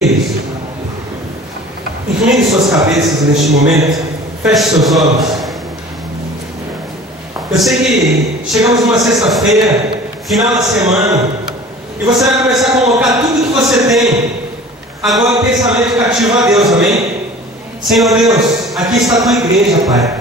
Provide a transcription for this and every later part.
Incline suas cabeças neste momento, feche seus olhos. Eu sei que chegamos numa sexta-feira, final da semana, e você vai começar a colocar tudo que você tem agora em pensamento cativo a Deus, amém? Senhor Deus, aqui está a tua igreja, Pai.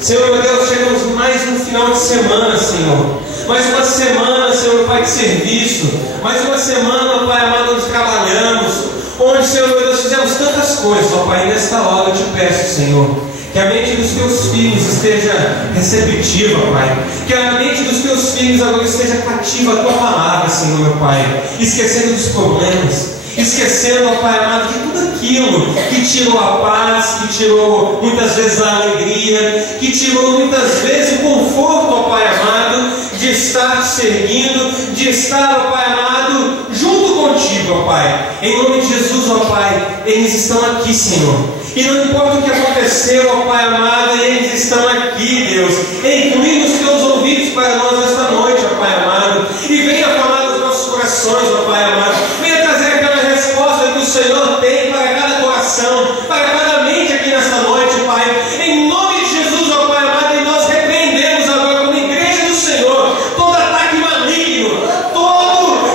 Senhor meu Deus, chegamos mais um final de semana, Senhor. Mais uma semana, Senhor Pai, de serviço. Mais uma semana, Pai amado, onde trabalhamos, onde, Senhor meu Deus, fizemos tantas coisas, ó Pai. Nesta hora eu te peço, Senhor, que a mente dos teus filhos esteja receptiva, Pai. Que a mente dos teus filhos agora esteja cativa à tua palavra, Senhor meu Pai. Esquecendo dos problemas, esquecendo, ó Pai amado, de tudo aquilo que tirou a paz, que tirou muitas vezes a alegria, que tirou muitas vezes o conforto, ó Pai amado, de estar te seguindo, de estar, ó Pai amado, junto contigo, ó Pai. Em nome de Jesus, ó Pai, eles estão aqui, Senhor. E não importa o que aconteceu, ó Pai amado, eles estão aqui, Deus. Inclui os teus ouvidos para nós esta noite, ó Pai amado, e venha falar nos nossos corações, ó Pai amado. Venha trazer aquela resposta que o Senhor tem para cada coração, para cada mente aqui nesta noite, Pai. Em nome de Jesus, ó Pai amado, e nós repreendemos agora como igreja do Senhor todo ataque maligno, toda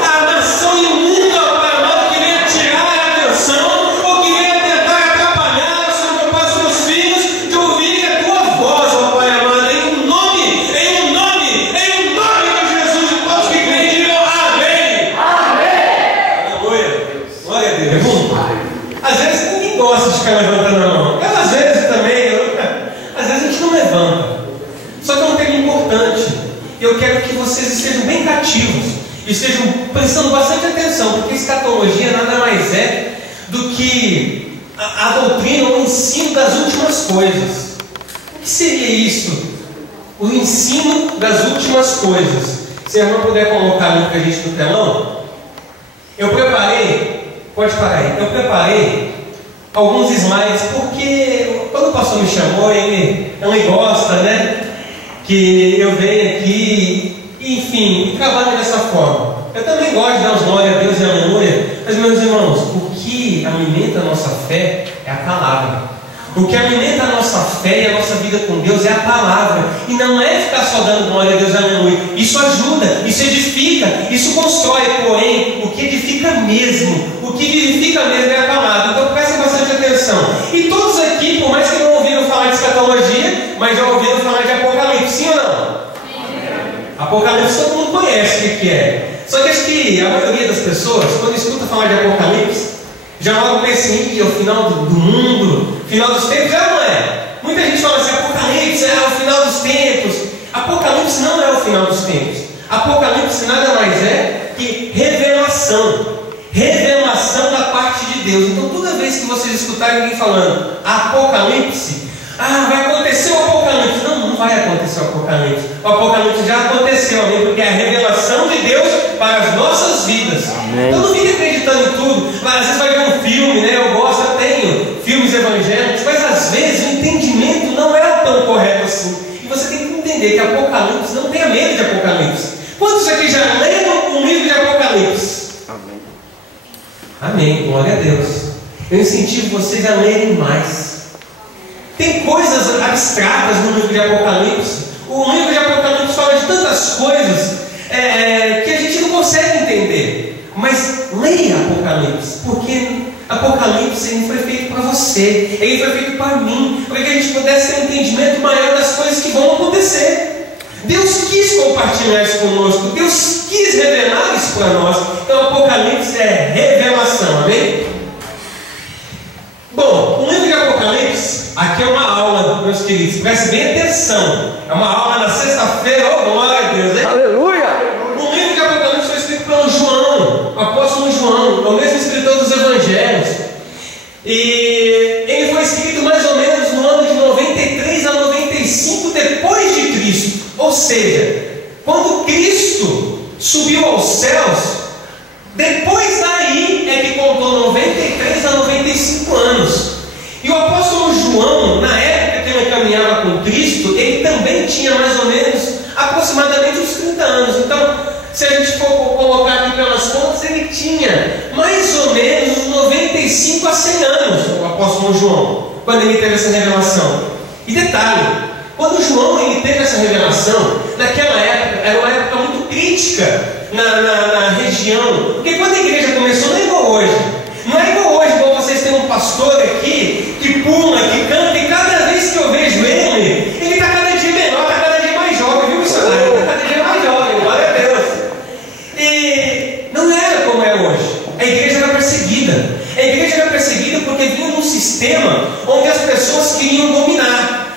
a nação imunda, ó Pai amado, que venha tirar a atenção ou que venha tentar atrapalhar, Senhor meu Pai, os teus filhos de ouvirem a tua voz, ó Pai amado. Em nome de Jesus, e todos que creem digam amém. Aleluia. Glória a Deus. Às vezes ninguém gosta de ficar levantando a mão. Às vezes também, às vezes a gente não levanta. Só que é um tema importante. Eu quero que vocês estejam bem cativos, estejam prestando bastante atenção, porque escatologia nada mais é do que a doutrina, o ensino das últimas coisas. O que seria isso? O ensino das últimas coisas. Se a irmã puder colocar ali para a gente no telão. Eu preparei, pode parar aí, eu preparei alguns slides, porque quando o pastor me chamou, ele gosta, né? Que eu venho aqui, enfim, e trabalho dessa forma. Eu também gosto de dar os glória a Deus e aleluia, mas meus irmãos, o que alimenta a nossa fé é a palavra. O que alimenta a nossa fé e a nossa vida com Deus é a palavra. E não é ficar só dando glória a Deus e aleluia. Isso ajuda, isso edifica, isso constrói. Porém, o que edifica mesmo, o que vivifica mesmo é a palavra. Então prestem bastante atenção. E todos aqui, por mais que não ouviram falar de escatologia, mas já ouviram falar de Apocalipse, sim ou não? Apocalipse todo mundo conhece o que é. Só que acho que a maioria das pessoas, quando escuta falar de Apocalipse, já logo pensa em o final do mundo, final dos tempos. Não é. Muita gente fala assim, Apocalipse é o final dos tempos. Apocalipse não é o final dos tempos. Apocalipse nada mais é que revelação. Revelação da parte de Deus. Então toda vez que vocês escutarem alguém falando Apocalipse, vai acontecer o Apocalipse. Não vai acontecer o Apocalipse. O Apocalipse já aconteceu, amém? Porque é a revelação de Deus para as nossas vidas. Amém. Então não fique acreditando em tudo. Mas às vezes vai ver um filme, né? Eu tenho filmes evangélicos, mas às vezes o entendimento não é tão correto assim. E você tem que entender que Apocalipse, não tenha medo de Apocalipse. Quantos aqui já leram o livro de Apocalipse? Amém. Amém, glória a Deus. Eu incentivo vocês a lerem mais. Tem coisas abstratas no livro de Apocalipse. O livro de Apocalipse fala de tantas coisas que a gente não consegue entender. Mas leia Apocalipse, porque Apocalipse ele foi feito para você, ele foi feito para mim, para que a gente pudesse ter um entendimento maior das coisas que vão acontecer. Deus quis compartilhar isso conosco, Deus quis revelar isso para nós. Então Apocalipse é revelação, amém? Bom, o livro de Apocalipse, aqui é uma aula, meus queridos, preste bem atenção. É uma aula na sexta-feira, oh glória a Deus, hein? Aleluia! O livro de Apocalipse foi escrito pelo João, o apóstolo João, é o mesmo escritor dos evangelhos. E ele foi escrito mais ou menos no ano de 93 a 95 depois de Cristo. Ou seja, quando Cristo subiu aos céus, depois daí é que contou 93 a 95 anos. E o apóstolo João, na época que ele caminhava com Cristo, ele também tinha mais ou menos aproximadamente uns 30 anos. Então, se a gente for colocar aqui pelas contas, ele tinha mais ou menos uns 95 95 a 100 anos, o apóstolo João, quando ele teve essa revelação. E detalhe, quando João ele teve essa revelação, naquela época, era uma época muito crítica na região, porque quando a igreja começou, não é igual hoje. Não é igual hoje, igual vocês têm um pastor aqui, que pula, que canta, e cada vez que eu vejo ele está cada dia menor, está cada dia mais jovem, viu, missionário? Ele está cada dia mais jovem, glória a Deus. E não era como é hoje. A igreja era perseguida. A igreja era perseguida porque vinha num sistema onde as pessoas queriam dominar.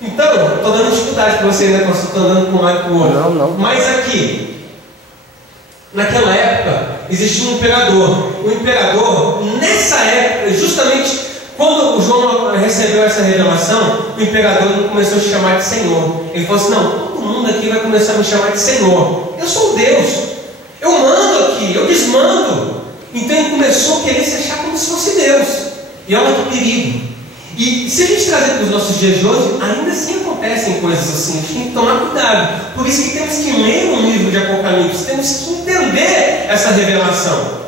Então, estou dando dificuldade para vocês, né? Estou dando para um lado e para o outro. Não. Mas aqui, naquela época, existia um imperador. O imperador, nessa época, justamente quando o João recebeu essa revelação, o imperador começou a se chamar de Senhor. Ele falou assim: não, todo mundo aqui vai começar a me chamar de Senhor. Eu sou Deus. Eu mando aqui, eu desmando. Então ele começou a querer se achar como se fosse Deus. E olha que perigo. E se a gente trazer para os nossos dias de hoje, ainda assim acontecem coisas assim. A gente tem que tomar cuidado. Por isso que temos que ler o livro de Apocalipse. Temos que entender essa revelação.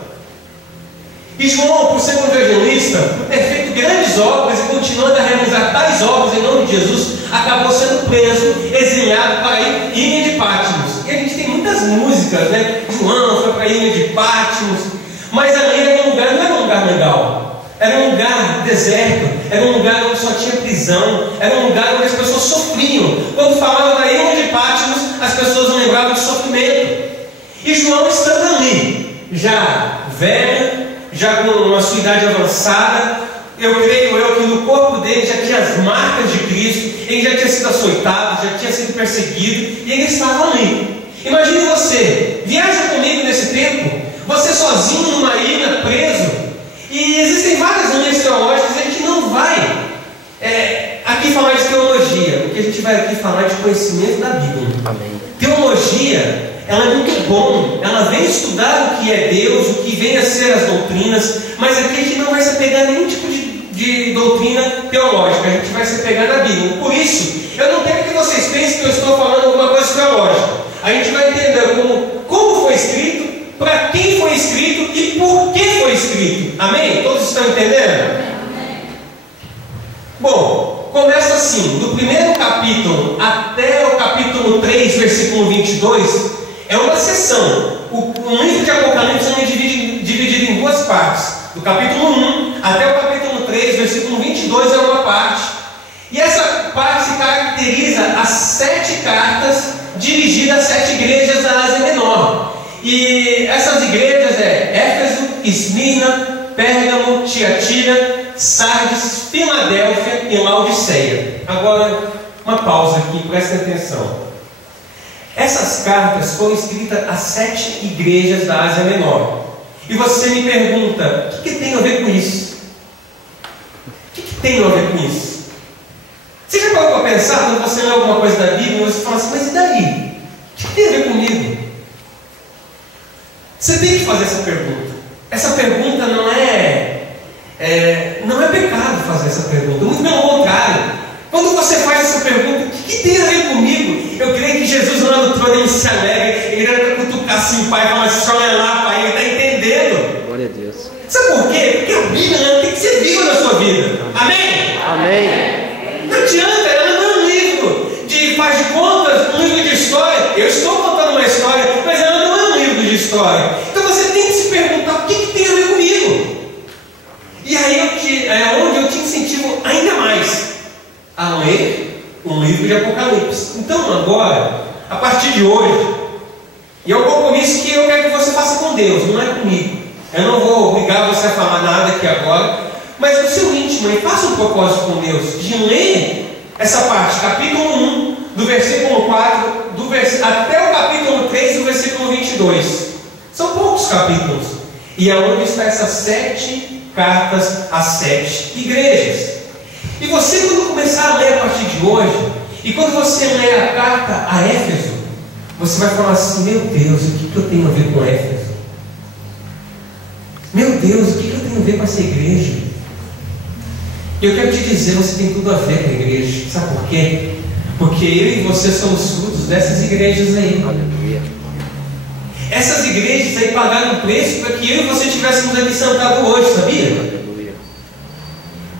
E João, por ser um evangelista, por ter feito grandes obras e continuando a realizar tais obras em nome de Jesus, acabou sendo preso, exilado para a ilha de Patmos. E a gente tem muitas músicas, né? João foi para a ilha de Patmos. Mas ali era um lugar, não era um lugar legal. Era um lugar deserto, era um lugar onde só tinha prisão, era um lugar onde as pessoas sofriam. Quando falavam da ilha de Patmos, as pessoas lembravam de sofrimento. E João estando ali, já velho, já com a sua idade avançada, eu creio que no corpo dele já tinha as marcas de Cristo, ele já tinha sido açoitado, já tinha sido perseguido, e ele estava ali. Imagine você, viaja comigo nesse tempo, você sozinho numa ilha, preso. E existem várias linhas teológicas, a gente não vai aqui falar de teologia, porque a gente vai aqui falar de conhecimento da Bíblia. Amém. Teologia, ela é muito bom, ela vem estudar o que é Deus, o que vem a ser as doutrinas, mas aqui a gente não vai se apegar a nenhum tipo de doutrina teológica, a gente vai se apegar na Bíblia. Por isso, eu não quero que vocês pensem que eu estou falando alguma coisa teológica. A gente vai entender como foi escrito, para quem foi escrito e por que foi escrito. Amém? Todos estão entendendo? Amém. Bom, começa assim, do primeiro capítulo até o capítulo 3, versículo 22, é uma seção. O livro de Apocalipse é dividido em duas partes. Do capítulo 1 até o capítulo 3, versículo 22 é uma parte. E essa parte se caracteriza as 7 cartas dirigidas às 7 igrejas da Ásia Menor. E essas igrejas Éfeso, Esmirna, Pérgamo, Tiatira, Sardes, Filadélfia e Laodiceia. Agora, uma pausa aqui, prestem atenção. Essas cartas foram escritas às 7 igrejas da Ásia Menor. E você me pergunta, o que tem a ver com isso? O que tem a ver com isso? Você já parou para pensar, quando você lê alguma coisa da Bíblia, você fala assim, mas e daí? O que tem a ver comigo? Você tem que fazer essa pergunta. Essa pergunta não é pecado fazer essa pergunta. Muito pelo contrário. Quando você faz essa pergunta, o que tem a ver comigo? Eu creio que Jesus lá no trono ele se alegra, ele vai cutucar assim o Pai e falar assim, olha lá, Pai, ele está entendendo. Glória a Deus. Sabe por quê? Porque a Bíblia tem que ser viva na sua vida. Amém? Amém. Não adianta, ela não é um livro de faz de contas, um livro de história. Eu estou contando uma história, mas ela não é um livro de história. Então você tem que se perguntar o que tem a ver comigo. E aí é onde eu te incentivo ainda mais a ler um livro de Apocalipse. Então agora, a partir de hoje, e é um compromisso que eu quero que você faça com Deus, não é comigo. Eu não vou obrigar você a falar nada aqui agora, mas no seu íntimo, e faça um propósito com Deus de ler essa parte, capítulo 1, do versículo 4 até o capítulo 3, do versículo 22. São poucos capítulos. E aonde está essas 7 cartas às 7 igrejas. E você, quando começar a ler a partir de hoje, e quando você ler a carta a Éfeso, você vai falar assim, meu Deus, o que eu tenho a ver com Éfeso? Meu Deus, o que eu tenho a ver com essa igreja? E eu quero te dizer, você tem tudo a ver com a igreja. Sabe por quê? Porque eu e você somos frutos dessas igrejas aí. Aleluia. Essas igrejas aí pagaram um preço para que eu e você estivéssemos aqui sentados hoje, sabia?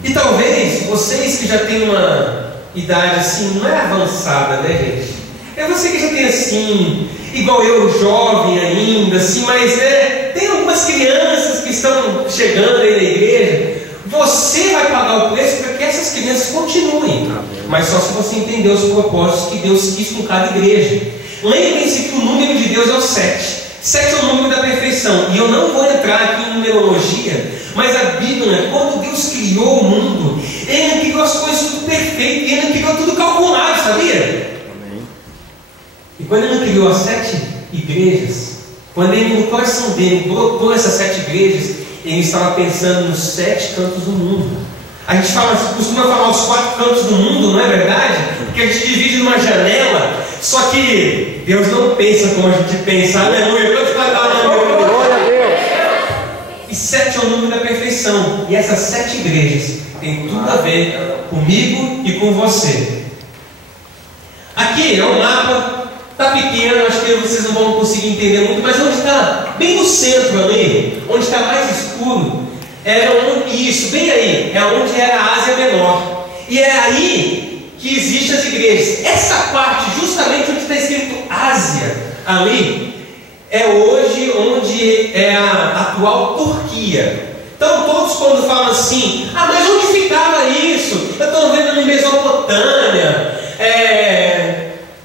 E talvez vocês que já têm uma idade assim, não é avançada, né, gente? É você que já tem assim, igual eu, jovem ainda, assim, mas tem algumas crianças que estão chegando aí na igreja. Você vai pagar o preço para que essas crianças continuem, mas só se você entender os propósitos que Deus quis com cada igreja. Lembrem-se que o número de Deus é o 7. 7 é o número da perfeição. E eu não vou entrar aqui em numerologia, mas a Bíblia, quando Deus criou o mundo, Ele não criou as coisas tudo perfeito, Ele não criou tudo calculado, sabia? E quando Ele não criou as 7 igrejas, quando Ele no coração dele brotou essas 7 igrejas, Ele estava pensando nos 7 cantos do mundo. A gente costuma falar os 4 cantos do mundo, não é verdade? Porque a gente divide numa janela. Só que Deus não pensa como a gente pensa. Aleluia. Quantos vai dar aleluia? Glória a Deus. E 7 é o número da perfeição. E essas 7 igrejas têm tudo a ver comigo e com você. Aqui é um mapa. Está pequeno, acho que vocês não vão conseguir entender muito, mas onde está, bem no centro ali, onde está mais escuro, isso, bem aí, é onde era a Ásia Menor. E é aí que existem as igrejas. Essa parte, justamente onde está escrito Ásia, ali, é hoje onde é a atual Turquia. Então todos quando falam assim, mas onde ficava isso? Eu estou vendo em Mesopotâmia,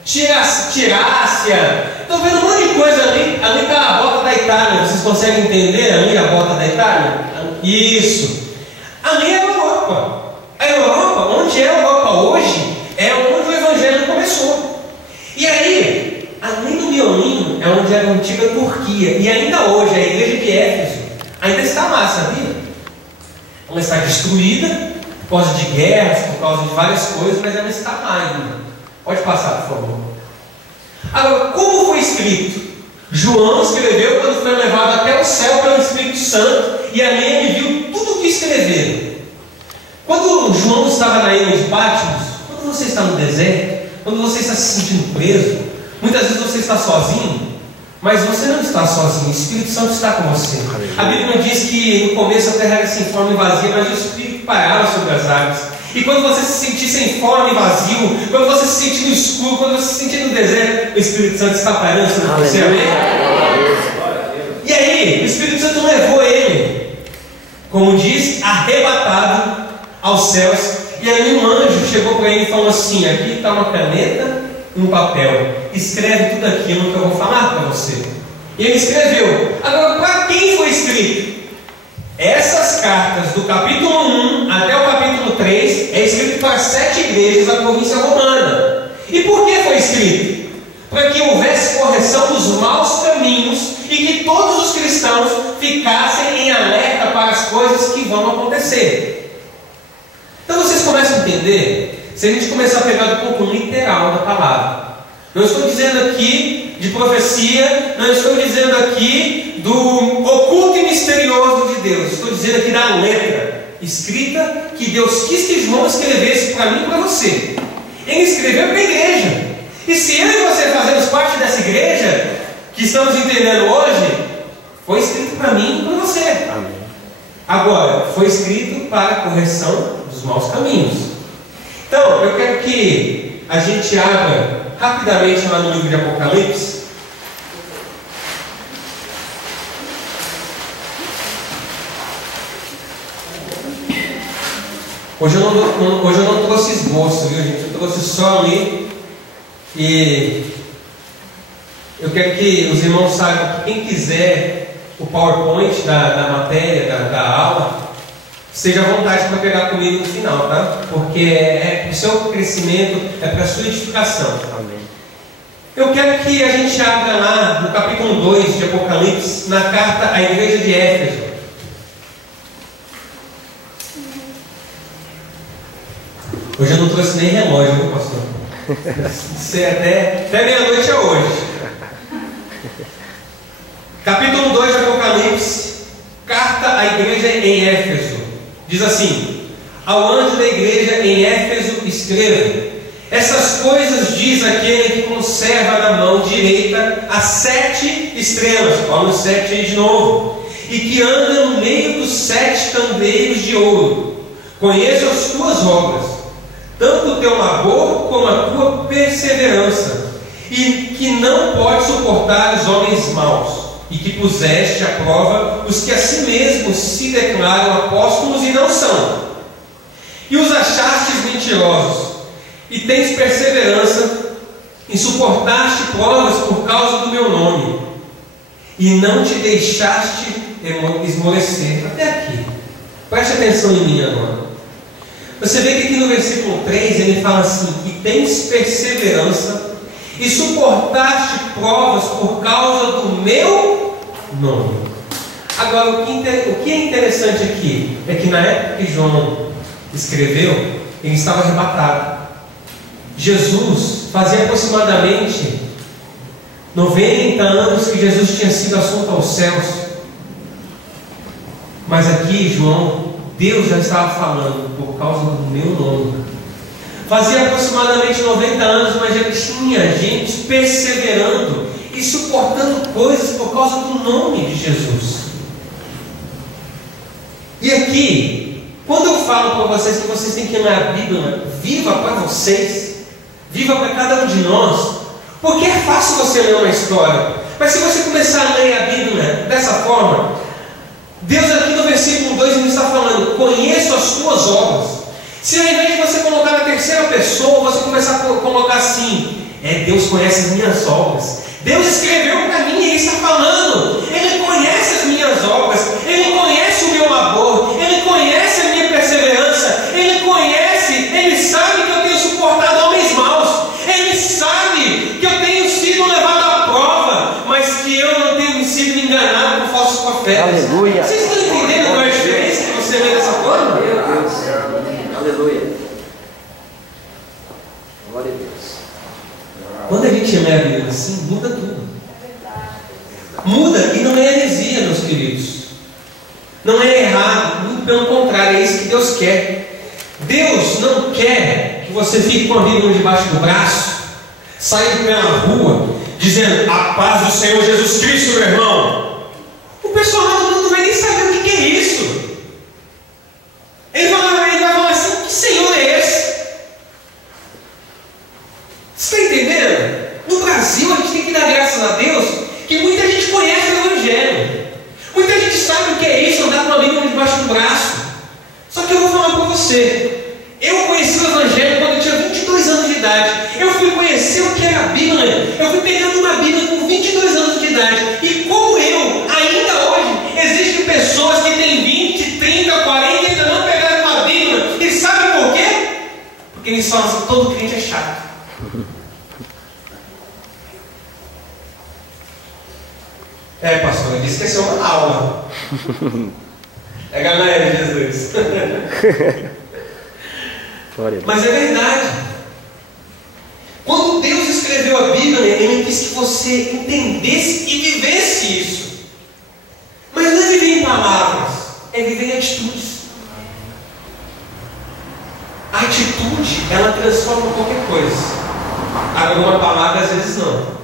Tirácia, estou vendo um monte de coisa ali. Ali está a bota da Itália. Vocês conseguem entender ali a bota da Itália? Isso. Ali é a Europa. A Europa, onde é a Europa hoje, é onde o Evangelho começou. E aí, ali no miolinho, é onde era a antiga Turquia. E ainda hoje, a igreja de Éfeso ainda está lá, sabia? Ela está destruída por causa de guerras, por causa de várias coisas, mas ela está lá ainda. Pode passar, por favor. Agora, como foi escrito? João escreveu quando foi levado até o céu pelo Espírito Santo, e ali ele viu tudo o que escreveram. Quando João estava na ilha de Patmos, quando você está no deserto, quando você está se sentindo preso, muitas vezes você está sozinho, mas você não está sozinho, o Espírito Santo está com você. A Bíblia diz que no começo a terra era sem forma e vazia, mas o Espírito parava sobre as águas. E quando você se sentir sem forma e vazio, quando você se sentir no escuro, quando você se sentir no deserto, o Espírito Santo está parando sobre você. Amém? E aí, o Espírito Santo levou ele, como diz, arrebatado aos céus. E aí um anjo chegou para ele e falou assim: aqui está uma caneta e um papel, escreve tudo aquilo que eu vou falar para você. E ele escreveu. Agora, para quem foi escrito? Essas cartas do capítulo 1 até o capítulo 3 é escrito para 7 igrejas da província romana. E por que foi escrito? Para que houvesse correção dos maus caminhos e que todos os cristãos ficassem em alerta para as coisas que vão acontecer. Então vocês começam a entender, se a gente começar a pegar do ponto literal da palavra. Não estou dizendo aqui de profecia, não estou dizendo aqui do oculto e misterioso de Deus. Estou dizendo aqui da letra escrita que Deus quis que João escrevesse para mim e para você. Ele escreveu para a igreja. E se eu e você fazemos parte dessa igreja que estamos entendendo hoje, foi escrito para mim e para você. Amém. Agora, foi escrito para a correção dos maus caminhos. Então, eu quero que a gente abra rapidamente lá no livro de Apocalipse. Hoje eu não trouxe esboço, viu, gente? Eu trouxe só ali. E eu quero que os irmãos saibam que quem quiser o PowerPoint da matéria, da aula, seja à vontade para pegar comigo no final, tá? Porque é para o seu crescimento, é para a sua edificação. Amém. Eu quero que a gente abra lá no capítulo 2 de Apocalipse, na carta à igreja de Éfeso. Hoje eu não trouxe nem relógio, viu, pastor? Isso é até meia-noite é hoje. Capítulo 2 de Apocalipse, carta à igreja em Éfeso. Diz assim: ao anjo da igreja em Éfeso escreva: Essas coisas diz aquele que conserva na mão direita as 7 estrelas, olha o 7 aí de novo, e que anda no meio dos 7 candeiros de ouro. Conheço as tuas obras, tanto o teu labor como a tua perseverança, e que não pode suportar os homens maus, e que puseste à prova os que a si mesmos se declaram apóstolos e não são, e os achastes mentirosos, e tens perseverança, e suportaste provas por causa do meu nome, e não te deixaste esmorecer. Até aqui, preste atenção em mim agora. Você vê que aqui no versículo 3 ele fala assim: que tens perseverança e suportaste provas por causa do meu nome. Agora, o que é interessante aqui é que na época que João escreveu, ele estava arrebatado. Jesus fazia aproximadamente 90 anos que Jesus tinha sido assunto aos céus. Mas aqui João, Deus já estava falando por causa do meu nome. Fazia aproximadamente 90 anos, mas já tinha gente perseverando e suportando coisas por causa do nome de Jesus. E aqui, quando eu falo para vocês que vocês têm que ler a Bíblia viva para vocês, viva para cada um de nós, porque é fácil você ler uma história, mas se você começar a ler a Bíblia dessa forma, Deus aqui no versículo 2 ele está falando: conheço as tuas obras. Se ao invés de você colocar na terceira pessoa, você começar a colocar assim: Deus conhece as minhas obras, Deus escreveu para mim e Ele está falando, Ele conhece as minhas obras, Ele conhece o meu labor, Ele conhece a minha perseverança, Ele conhece, Ele sabe que eu tenho suportado homens maus, Ele sabe que eu tenho sido levado à prova, mas que eu não tenho sido enganado por falsos profetas. Aleluia. Vocês estão entendendo qual é a diferença que você vê dessa forma? Meu Deus. Aleluia. Glória a Deus. Quando a gente lê a Bíblia assim, muda tudo. Muda, e não é heresia, meus queridos. Não é errado, muito pelo contrário, é isso que Deus quer. Deus não quer que você fique com a Bíblia debaixo do braço, saindo pela rua, dizendo: a paz do Senhor Jesus Cristo, meu irmão. O pessoal não vai nem saber o que é isso. Ele vai falar assim: que Senhor é esse? Você está entendendo? No Brasil a gente tem que dar graças a Deus que muita gente conhece o Evangelho. Muita gente sabe o que é isso, andar com a Bíblia debaixo do braço. Só que eu vou falar para você: eu conheci o Evangelho quando eu tinha 22 anos de idade. Eu fui conhecer o que era a Bíblia. Eu fui pegando uma Bíblia com 22 anos de idade. E como eu, ainda hoje, existem pessoas que têm 20, 30, 40 e ainda não pegaram uma Bíblia. E sabe por quê? Porque eles falam assim: todo crente é chato. Pastor, ele disse que essa é uma aula. É galera de Jesus. Mas é verdade. Quando Deus escreveu a Bíblia, Ele quis que você entendesse e vivesse isso. Mas não é viver em palavras, é viver em atitudes. A atitude, ela transforma qualquer coisa. Agora, uma palavra, às vezes não.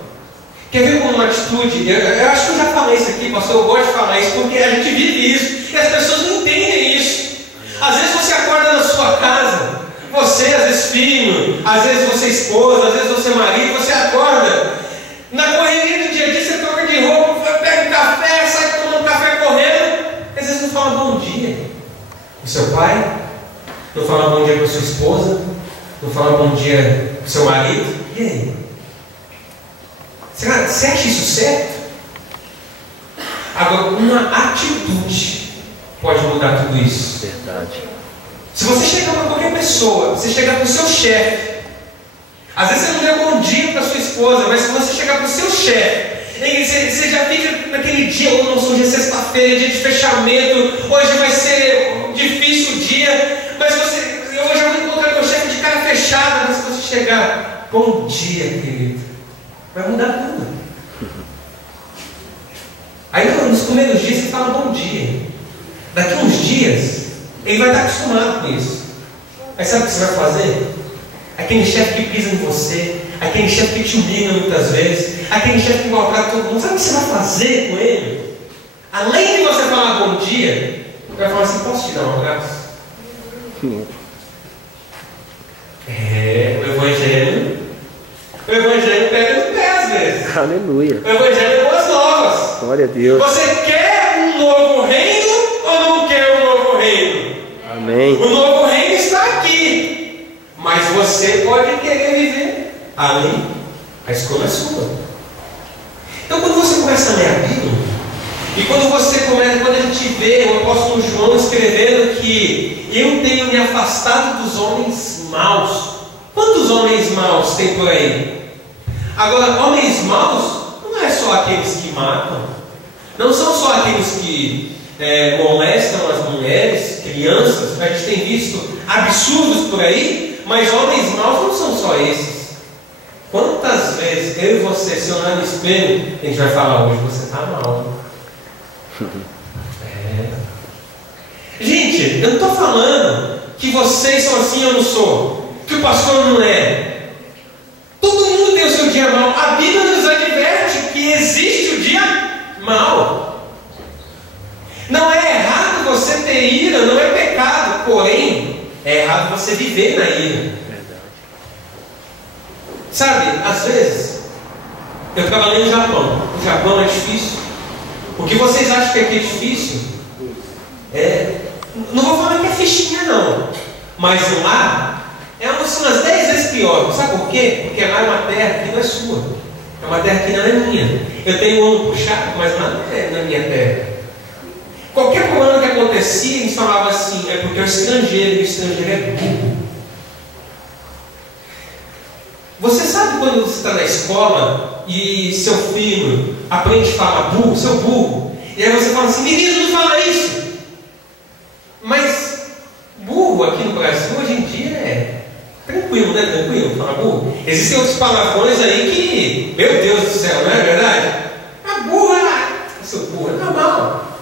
Quer ver como uma atitude? Eu acho que eu já falei isso aqui, pastor. Eu gosto de falar isso porque a gente vive isso e as pessoas não entendem isso. Às vezes você acorda na sua casa, você, às vezes filho, às vezes você esposa, às vezes você marido, você acorda na correria do dia a dia, você troca de roupa, pega um café, sai tomando café correndo, às vezes não fala bom dia para o seu pai, não fala bom dia para a sua esposa, não fala bom dia para o seu marido. E aí? Você acha isso certo? Agora, uma atitude pode mudar tudo isso. Verdade. Se você chegar para qualquer pessoa, você chegar para o seu chefe, às vezes você não deu bom dia para sua esposa, mas se você chegar para o seu chefe, você já fica naquele dia: hoje é sexta-feira, dia de fechamento, hoje vai ser difícil o dia, mas eu já vou encontrar meu chefe de cara fechada. Mas se você chegar: bom dia, querido, vai mudar tudo. Aí nos primeiros dias você fala bom dia. Daqui uns dias ele vai estar acostumado com isso. Aí sabe o que você vai fazer? aquele chefe que pisa em você, aquele chefe que te humilha muitas vezes, aquele chefe que maltrata todo mundo, sabe o que você vai fazer com ele? Além de você falar bom dia, você vai falar assim: posso te dar um abraço? O Evangelho pega no pé às vezes. Aleluia. O Evangelho é boas novas. Glória a Deus. Você quer um novo reino ou não quer um novo reino? Amém. O novo reino está aqui, mas você pode querer viver além. A escolha é sua. Então, quando você começa a ler a Bíblia, e quando a gente vê o apóstolo João escrevendo que eu tenho me afastado dos homens maus. Quantos homens maus tem por aí? Agora, homens maus não é só aqueles que matam, não são só aqueles que molestam as mulheres, crianças. A gente tem visto absurdos por aí, mas homens maus não são só esses. Quantas vezes eu e você, se olhar no espelho, a gente vai falar: hoje você está mal. Gente, eu não estou falando que vocês são assim, eu não sou, que o pastor não é. Todo mundo tem o seu dia mau. A Bíblia nos adverte que existe o dia mau. Não é errado você ter ira, não é pecado, porém é errado você viver na ira. Sabe, às vezes eu trabalhei no Japão. O Japão é difícil. O que vocês acham que aqui é difícil? Não vou falar que é fichinha não, mas lá umas 10 vezes pior. Sabe por quê? Porque lá é uma terra que não é sua, é uma terra que não é minha. Eu tenho o ombro puxado, mas lá não é na minha terra. Qualquer problema que acontecia, eles falavam assim: é porque é estrangeiro, e o estrangeiro é burro. Você sabe quando você está na escola e seu filho aprende a falar burro, seu burro, e aí você fala assim: menino, não fala isso. Mas burro aqui no Brasil hoje em dia é tranquilo, né? Tranquilo falar burro. Existem outros palavrões aí que, meu Deus do céu, não é verdade? A burro seu burro é normal.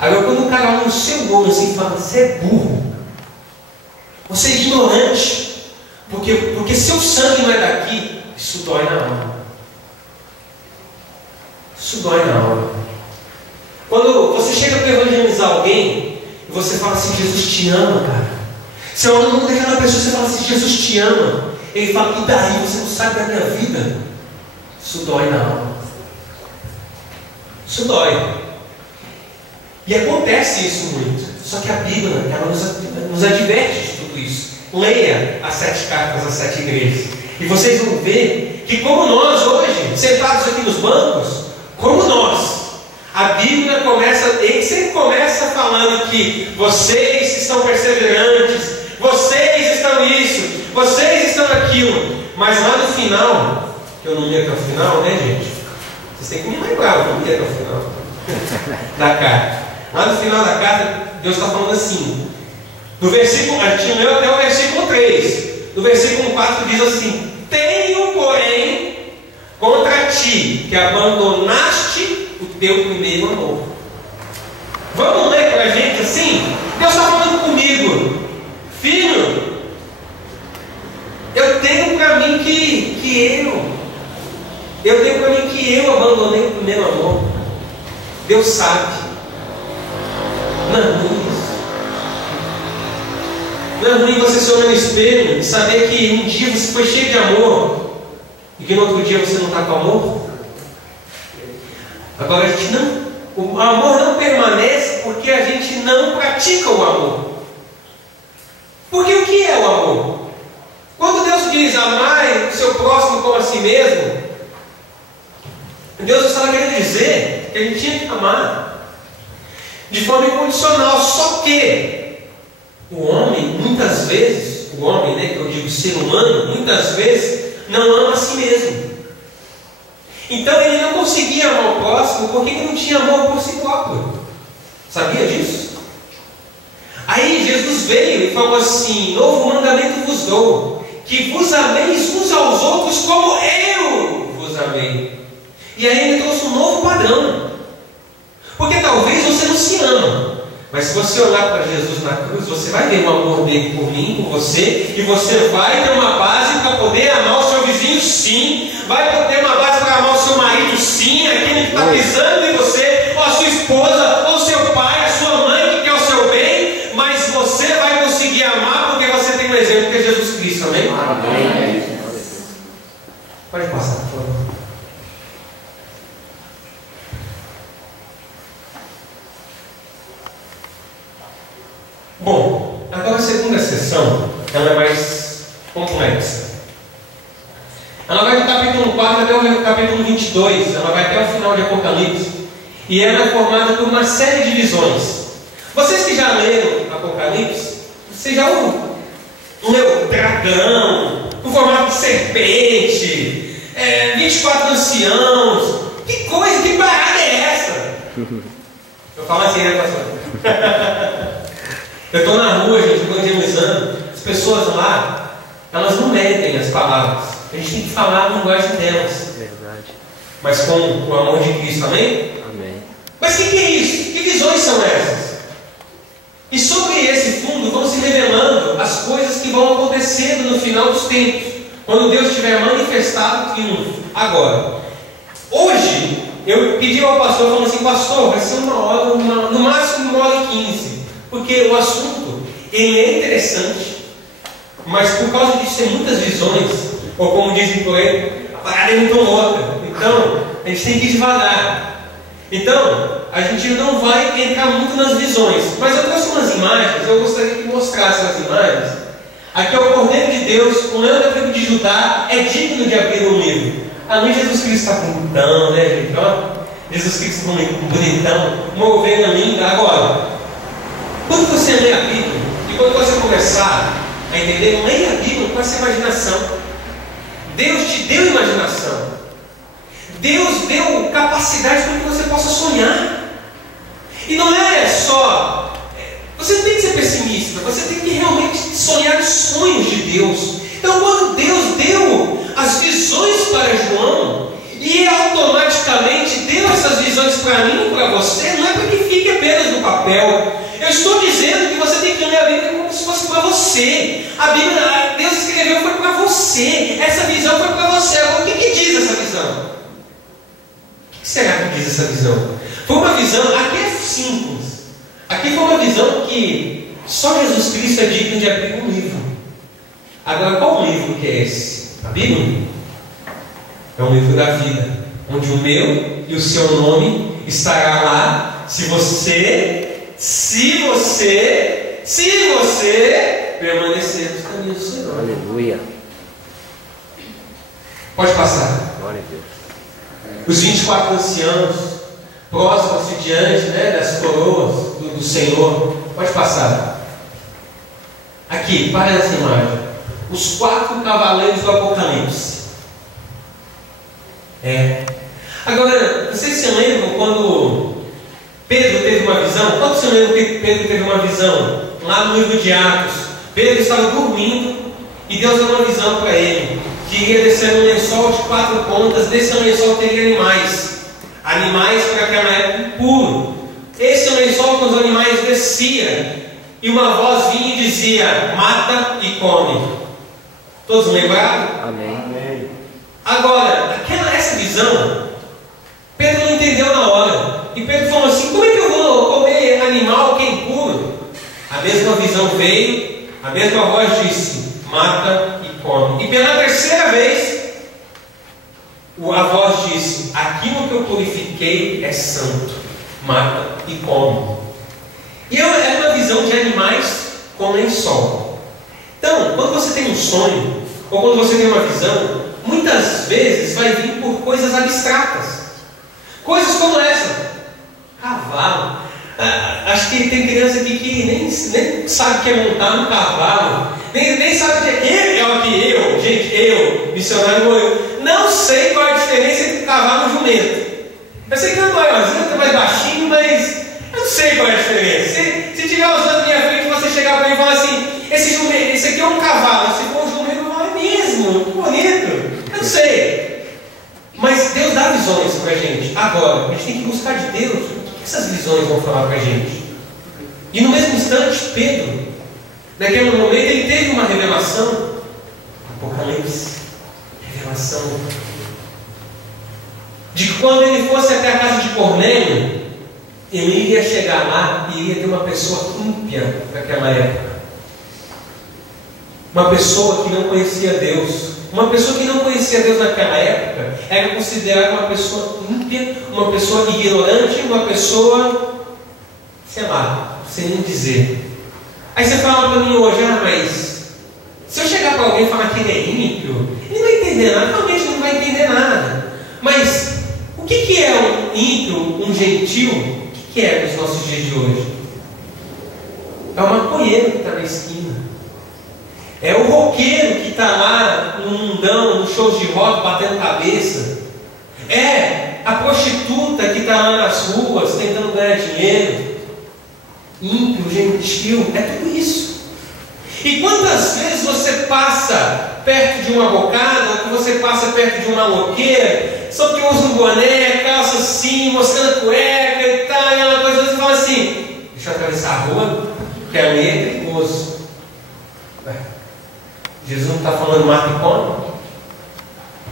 Agora, quando o cara olha no seu nome assim e fala: você é burro, você é ignorante, porque seu sangue não é daqui, isso dói na alma. Isso dói na alma. Quando você chega para evangelizar alguém e você fala assim: Jesus te ama, cara. Você olha no mundo daquela pessoa e você fala assim: Jesus te ama. Ele fala: e daí? Você não sabe da minha vida? Isso dói na alma. Isso dói. E acontece isso muito. Só que a Bíblia, ela nos adverte de tudo isso. Leia as 7 cartas às 7 igrejas. E vocês vão ver que, como nós hoje, sentados aqui nos bancos, como nós, a Bíblia ele sempre começa falando que vocês estão perseverantes, vocês estão isso, vocês estão aquilo. Mas lá no final, que eu não li até o final, né, gente? Vocês têm que me lembrar, eu não li até o final da carta. Lá no final da carta, Deus está falando assim, no versículo, a gente leu até o versículo 3, no versículo 4 diz assim: tenho, porém, contra ti, que abandonaste o teu primeiro amor. Vamos ler para a gente assim? Deus está falando comigo: filho, eu tenho para mim que eu abandonei o primeiro amor. Deus sabe. Não é ruim isso. Não é ruim você se olhar no espelho e saber que um dia você foi cheio de amor e que no outro dia você não está com amor? Agora o amor não permanece porque a gente não pratica o amor. Porque o que é o amor? Quando Deus diz: amai o seu próximo como a si mesmo, Deus estava querendo dizer que a gente tinha que amar de forma incondicional. Só que o homem, muitas vezes, que eu digo ser humano, muitas vezes não ama a si mesmo. Então ele não conseguia amar o próximo porque ele não tinha amor por si próprio. Sabia disso? Aí Jesus veio e falou assim: novo mandamento vos dou, que vos ameis uns aos outros como eu vos amei. E aí ele trouxe um novo padrão. Porque talvez você não se ama, Mas se você olhar para Jesus na cruz, você vai ver o amor dele por mim, por você, e você vai ter uma base para poder amar o seu vizinho, sim. Vai ter uma base para amar o seu marido, sim. Aquele que está pisando em você, ou a sua esposa, ou o seu pai, a sua mãe que quer o seu bem. Mas você vai conseguir amar porque você tem um exemplo que é Jesus Cristo, amém? Amém. Pode passar, por favor. Bom, agora a segunda sessão, ela é mais complexa. Ela vai do capítulo 4 até o capítulo 22, ela vai até o final de Apocalipse, e ela é formada por uma série de visões. Vocês que já leram Apocalipse, vocês já leu dragão, no formato de serpente, 24 anciãos. Que coisa, que parada é essa? Eu falo assim, né, pastor? Eu estou na rua, gente, evangelizando. As pessoas lá, elas não medem as palavras. A gente tem que falar a linguagem delas. Verdade. Mas com o amor de Cristo, amém? Amém. Mas o que é isso? Que visões são essas? E sobre esse fundo vão se revelando as coisas que vão acontecendo no final dos tempos, quando Deus tiver manifestado o triunfo. Agora, hoje, eu pedi ao pastor, falando assim, pastor, vai ser uma hora, no máximo 1h15. Porque o assunto, ele é interessante, mas por causa disso tem muitas visões, ou como dizem por aí, a parada é muito louca. Então, a gente tem que ir devagar. Então, a gente não vai entrar muito nas visões. Mas eu trouxe umas imagens, eu gostaria que mostrasse as imagens. Aqui é o Cordeiro de Deus, o leão da tribo de Judá, é digno de abrir o livro. Ali Jesus Cristo está bonitão, né, gente? Ó, Jesus Cristo bonitão, uma ovelha linda. Agora, quando você lê a Bíblia, e quando você começar a entender, leia a Bíblia com essa imaginação. Deus te deu imaginação. Deus deu capacidade para que você possa sonhar. E não é só... Você não tem que ser pessimista, você tem que realmente sonhar os sonhos de Deus. Então, quando Deus deu as visões para João, e automaticamente deu essas visões para mim e para você, não é para que fique apenas no papel. Eu estou dizendo que você tem que ler a Bíblia como se fosse para você. A Bíblia, Deus escreveu, foi para você. Essa visão foi para você. Agora, o que diz essa visão? O que será que diz essa visão? Foi uma visão, aqui é simples. Aqui foi uma visão que só Jesus Cristo é digno de abrir um livro. Agora, qual livro que é esse? A Bíblia? É um livro da vida, onde o meu e o seu nome estará lá, se você permanecer nos caminhos do Senhor. Aleluia. Pode passar. Glória a Deus. Os 24 anciãos prostram-se diante, das coroas do Senhor. Pode passar. Aqui, para essa imagem. Os 4 cavaleiros do Apocalipse. Agora, vocês se lembram quando Pedro teve uma visão? Quando você lembra que Pedro teve uma visão? Lá no livro de Atos, Pedro estava dormindo e Deus deu uma visão para ele, que iria descer um lençol de 4 pontas. Desse lençol teria animais para aquela época impuro. Esse lençol com os animais descia e uma voz vinha e dizia: mata e come. Todos lembraram? Amém. Agora, essa visão, Pedro não entendeu na hora. E Pedro falou assim: como é que eu vou comer animal que é impuro? A mesma visão veio, a mesma voz disse: mata e come. E pela terceira vez, a voz disse: aquilo que eu purifiquei é santo, mata e come. E era uma visão de animais com lençol. Então, quando você tem um sonho, ou quando você tem uma visão, muitas vezes vai vir por coisas abstratas. Coisas como essa. Cavalo. Acho que tem criança aqui que nem sabe o que é montar um cavalo. Nem sabe o que é. Eu, missionário, eu não sei qual é a diferença entre um cavalo e um jumento. Eu sei que é maiorzinho, é mais baixinho, mas eu não sei qual é a diferença. Se tiver usando na minha frente, você chegar para mim e falar assim: esse aqui é um cavalo, se for um jumento, eu falo: é mesmo, que bonito. Eu não sei. Mas Deus dá visões para a gente. Agora, a gente tem que buscar de Deus o que essas visões vão falar para a gente. E no mesmo instante, Pedro, naquele momento, ele teve uma revelação. Apocalipse, revelação. De que quando ele fosse até a casa de Cornélio, ele iria chegar lá e iria ter uma pessoa ímpia naquela época. Uma pessoa que não conhecia Deus. Uma pessoa que não conhecia Deus naquela época era considerada uma pessoa ímpia, uma pessoa ignorante, uma pessoa, sei lá, sem nem dizer. Aí você fala para mim hoje, mas se eu chegar para alguém e falar que ele é ímpio, ele não vai entender nada, realmente não vai entender nada. Mas o que é um ímpio, um gentil? O que é nos nossos dias de hoje? É o maconheiro que está na esquina. É o roqueiro que está lá no mundão, no show de rock, batendo cabeça. É a prostituta que está lá nas ruas tentando ganhar dinheiro. Ímpio, gentil, é tudo isso. E quantas vezes você passa perto de uma bocada, ou que você passa perto de uma loqueira, só que usa um boné, calça assim, mostrando a cueca e tal, e aquela coisa, você fala assim, deixa eu atravessar a rua, porque ali é perigoso. Jesus não está falando mata e come?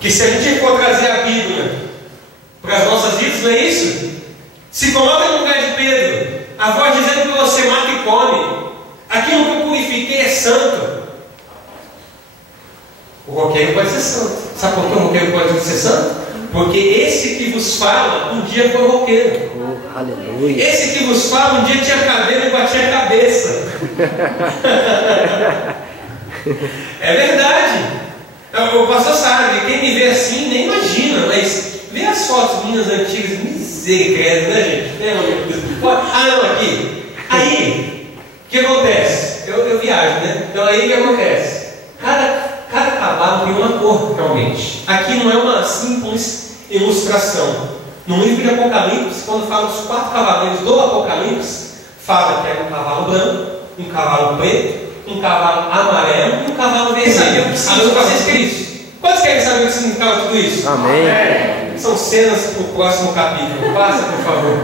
Que se a gente for trazer a Bíblia para as nossas vidas, não é isso? Se coloca no lugar de Pedro, a voz dizendo que você mata e come, aquilo que eu purifiquei é santo. O roqueiro pode ser santo. Sabe por que o roqueiro pode ser santo? Porque esse que vos fala, um dia foi roqueiro. Oh, aleluia. Esse que vos fala, um dia tinha cabelo e batia a cabeça. É verdade. O pastor sabe, quem me vê assim nem imagina, mas vê as fotos minhas antigas, misericórdia, né, gente? Ah, não, aqui. Aí, o que acontece? Eu viajo, né? Então aí o que acontece? Cada cavalo tem uma cor, realmente. Aqui não é uma simples ilustração. No livro de Apocalipse, quando fala dos 4 cavaleiros do Apocalipse, fala que é um cavalo branco, um cavalo preto, um cavalo amarelo e um cavalo vermelho. A mesma coisa que isso. Quantos querem saber o que significa tudo isso? Amém. São cenas para o próximo capítulo. Passa, por favor.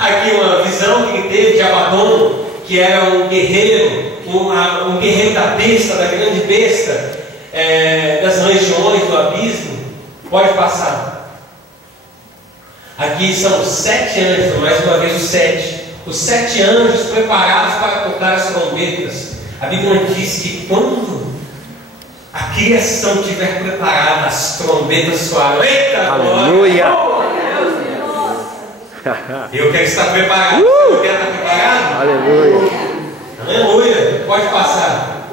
Aqui uma visão que ele teve de Abaddon, que era um guerreiro, um guerreiro da besta, da grande besta, das regiões do abismo. Pode passar. Aqui são 7 anjos, mais uma vez os 7. Os 7 anjos preparados para tocar as trombetas. A Bíblia diz que quando a criação estiver preparada, as trombetas soarão. Eita, aleluia! Eu quero estar preparado. Você quer estar preparado? Aleluia! Aleluia! Pode passar.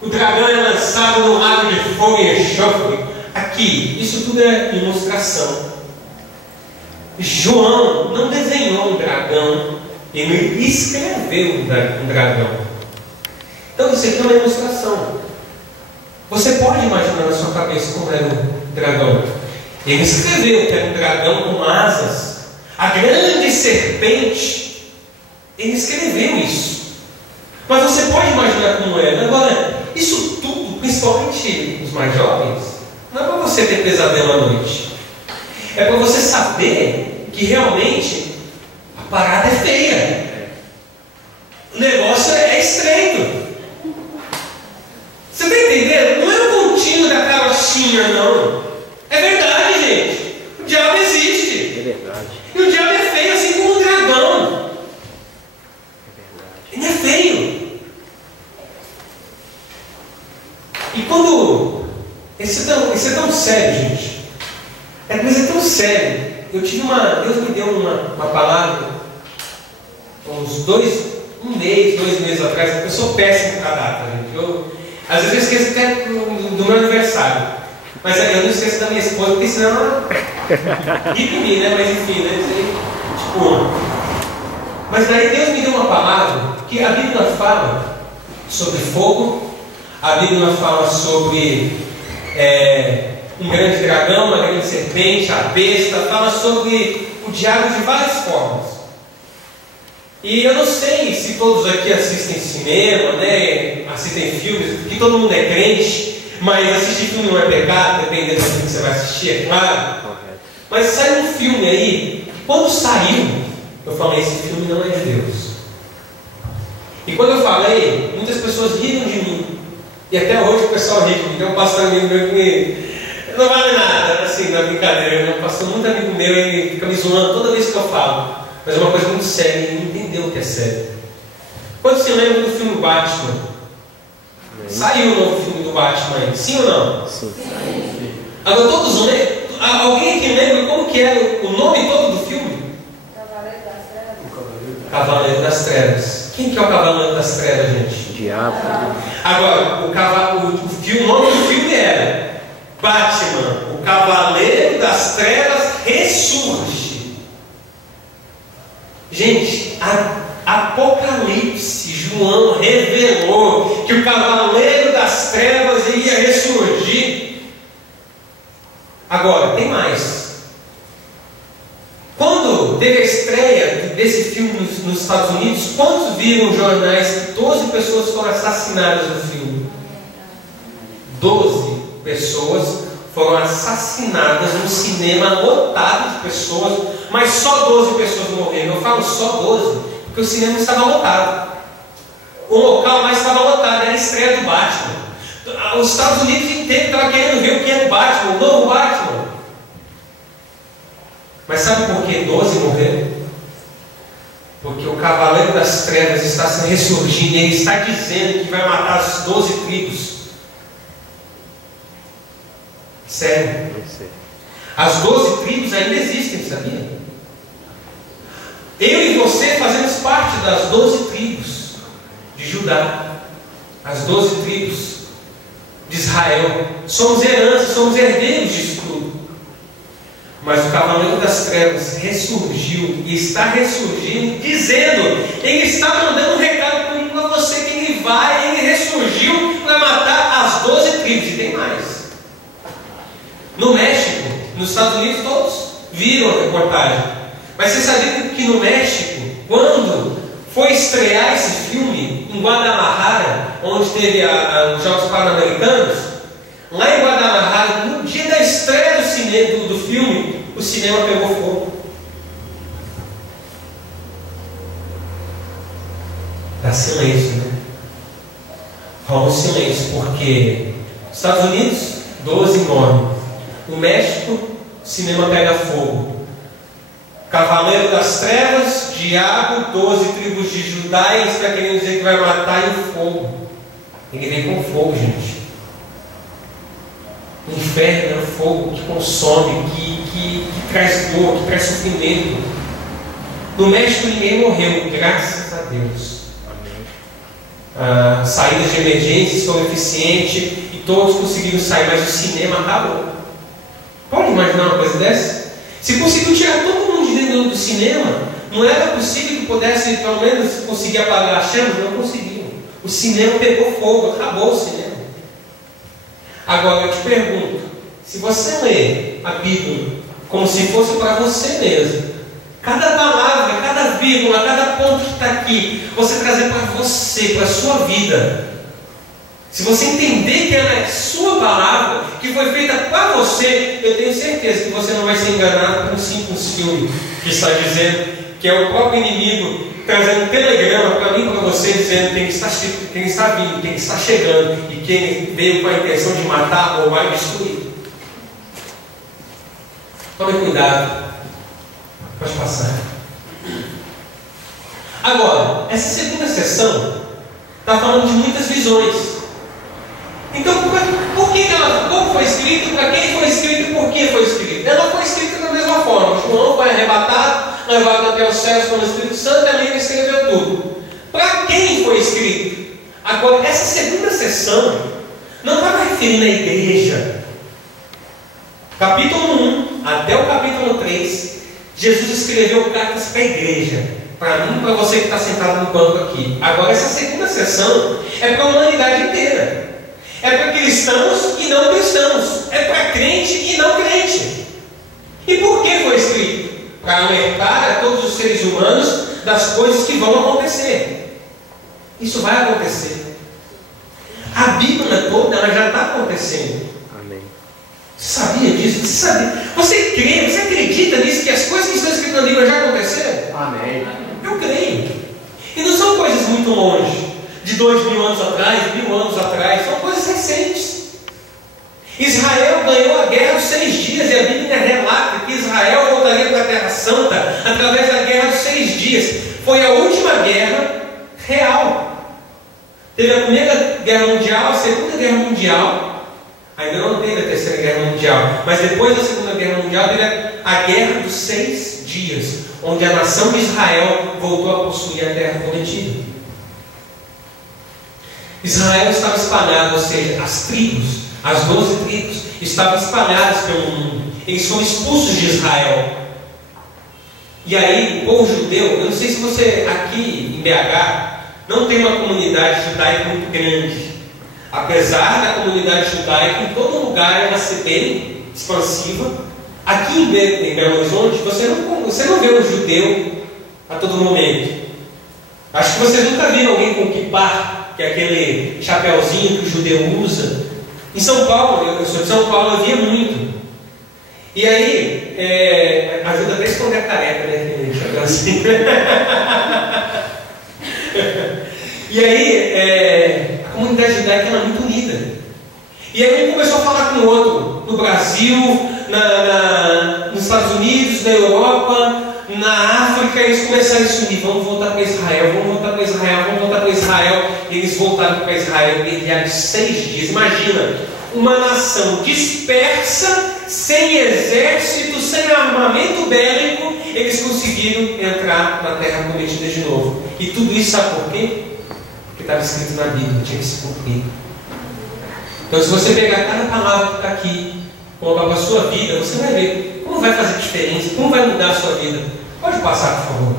O dragão é lançado no lago de fogo e enxofre. Aqui, isso tudo é ilustração. João não desenhou um dragão, ele escreveu um dragão. Então isso aqui é uma ilustração. Você pode imaginar na sua cabeça como era um dragão. Ele escreveu que era um dragão com asas, a grande serpente. Ele escreveu isso. Mas você pode imaginar como era. Agora, isso tudo, principalmente os mais jovens, não é para você ter pesadelo à noite. É para você saber que realmente a parada é feia. O negócio é estreito. Você está entendendo? Não é o contínuo da carochinha, não. É verdade, gente. O diabo existe. É verdade. E o diabo é feio assim como um dragão. Ele é feio. E quando... Isso é tão sério, gente. É coisa tão séria. Deus me deu uma palavra uns um mês, 2 meses atrás. Eu sou péssimo com a data, gente. Às vezes eu esqueço até do meu aniversário. Mas eu não esqueço da minha esposa, porque senão ela ri de mim, né? Mas enfim, né? Mas daí Deus me deu uma palavra que a Bíblia fala sobre fogo, a Bíblia fala sobre um grande dragão, uma grande serpente, a besta, fala sobre o diabo de várias formas. E eu não sei se todos aqui assistem cinema, né? Assistem filmes, que todo mundo é crente, mas assistir filme não é pecado, dependendo do filme que você vai assistir, é claro. Mas sai um filme aí, quando saiu, Eu falei, esse filme não é de Deus. E quando eu falei, muitas pessoas riram de mim. E até hoje o pessoal ri de mim. Tem um pastor amigo meu que não vale nada, assim, na brincadeira. Um pastor muito amigo meu e fica me zoando toda vez que eu falo. Mas é uma coisa muito séria, ele entendeu o que é sério. Quando se lembra do filme Batman? Saiu o novo filme do Batman aí, sim ou não? Sim. Agora todos lembram? Alguém que lembra como que era o nome todo do filme? Cavaleiro das Trevas. Quem que é o Cavaleiro das Trevas, gente? Diabo. Agora, o nome do filme era Batman, o Cavaleiro das Trevas ressurge. Gente, Apocalipse, João revelou que o Cavaleiro das Trevas iria ressurgir. Agora, tem mais. Quando teve a estreia desse filme nos Estados Unidos, quantos viram jornais que 12 pessoas foram assassinadas no filme? 12 pessoas foram assassinadas num cinema lotado de pessoas, mas só 12 pessoas morreram. Eu falo só 12, porque o cinema estava lotado. O local mais estava lotado, era a estreia do Batman. Os Estados Unidos inteiros estavam querendo ver o que era o Batman, o novo Batman. Mas sabe por que 12 morreram? Porque o Cavaleiro das Trevas está se ressurgindo e ele está dizendo que vai matar as 12 tribos. Sério? As 12 tribos ainda existem, sabia? Eu e você fazemos parte das 12 tribos de Judá, as 12 tribos de Israel. Somos herança, somos herdeiros disso tudo. Mas o Cavaleiro das Trevas ressurgiu e está ressurgindo, dizendo, ele está mandando um recado para você que ele vai, ele ressurgiu para matar as 12 tribos. E tem mais. No México, nos Estados Unidos, todos viram a reportagem. Mas você sabia que no México, quando foi estrear esse filme em Guadalajara, onde teve os Jogos Pan-Americanos, lá em Guadalajara, no dia da estreia do filme, o cinema pegou fogo. Dá silêncio, né? Rola um silêncio, porque nos Estados Unidos, 12 morrem. No México, o cinema pega fogo. Cavaleiro das Trevas, Diabo, 12 tribos de Judá, e eles estão querendo dizer que vai matar e o fogo. Tem que ver com fogo, gente. O inferno é o fogo que consome, que traz dor, que traz sofrimento. No México ninguém morreu, graças a Deus. Saídas de emergência foram eficientes e todos conseguiram sair, mas o cinema acabou. Pode imaginar uma coisa dessa? Se conseguiu tirar todo mundo de dentro do cinema, não era possível que pudesse pelo menos conseguir apagar as chamas? Não conseguiram. O cinema pegou fogo, acabou o cinema. Agora eu te pergunto, se você lê a Bíblia como se fosse para você mesmo, cada palavra, cada vírgula, cada ponto que está aqui, você trazer para você, para a sua vida, se você entender que ela é sua palavra, que foi feita para você, eu tenho certeza que você não vai ser enganado por um simples filme que está dizendo que é o próprio inimigo trazendo um telegrama para mim e para você, dizendo quem está vindo, quem está chegando e quem veio com a intenção de matar ou vai destruir. Tome cuidado. Pode passar. Agora, essa segunda sessão está falando de muitas visões. Então, por que ela, como foi escrito, para quem foi escrito e por que foi escrito? Ela foi escrita da mesma forma. João foi arrebatado, levado até os céus pelo Espírito Santo, e ali escreveu tudo. Para quem foi escrito? Agora, essa segunda sessão não está referindo à igreja. Capítulo 1 até o capítulo 3, Jesus escreveu cartas para a igreja. Para mim e para você que está sentado no banco aqui. Agora, essa segunda sessão é para a humanidade inteira. É para cristãos e não cristãos. É para crente e não crente. E por que foi escrito? Para alertar a todos os seres humanos das coisas que vão acontecer. Isso vai acontecer. A Bíblia toda ela já está acontecendo. Amém. Você sabia disso? Você sabia? Você crê, você acredita nisso, que as coisas que estão escritas na Bíblia já aconteceram? Amém. Eu creio. E não são coisas muito longe, de 2000 anos atrás, 1000 anos atrás, são coisas recentes. Israel ganhou a guerra dos 6 dias, e a Bíblia relata que Israel voltaria para a Terra Santa através da guerra dos 6 dias. Foi a última guerra real. Teve a Primeira Guerra Mundial, a Segunda Guerra Mundial, ainda não teve a Terceira Guerra Mundial, mas depois da Segunda Guerra Mundial teve a Guerra dos 6 dias, onde a nação de Israel voltou a possuir a terra prometida. Israel estava espalhado, ou seja, as tribos, as 12 tribos, estavam espalhadas pelo mundo. Eles foram expulsos de Israel. E aí, o povo judeu, eu não sei se você aqui em BH não tem uma comunidade judaica muito grande. Apesar da comunidade judaica em todo lugar ela ser bem expansiva, aqui em Belo Horizonte você não vê um judeu a todo momento. Acho que vocês nunca viram alguém com kippah, que é aquele chapéuzinho que o judeu usa. Em São Paulo, eu sou de São Paulo, eu via muito. E aí, ajuda até a esconder a careca, né? Aquele chapéuzinho. E aí, a comunidade judaica era muito unida. E aí um começou a falar com o outro, no Brasil, nos Estados Unidos, na Europa, na África, eles começaram a se unir. Vamos voltar para Israel, vamos voltar para Israel, vamos voltar para Israel. E eles voltaram para Israel e guerrearam 6 dias. Imagina, uma nação dispersa, sem exército, sem armamento bélico, eles conseguiram entrar na terra prometida de novo. E tudo isso sabe por quê? Porque estava escrito na Bíblia, tinha que se cumprir. Então, se você pegar cada palavra que está aqui, colocar para a sua vida, você vai ver como vai fazer diferença, como vai mudar a sua vida. Pode passar, por favor.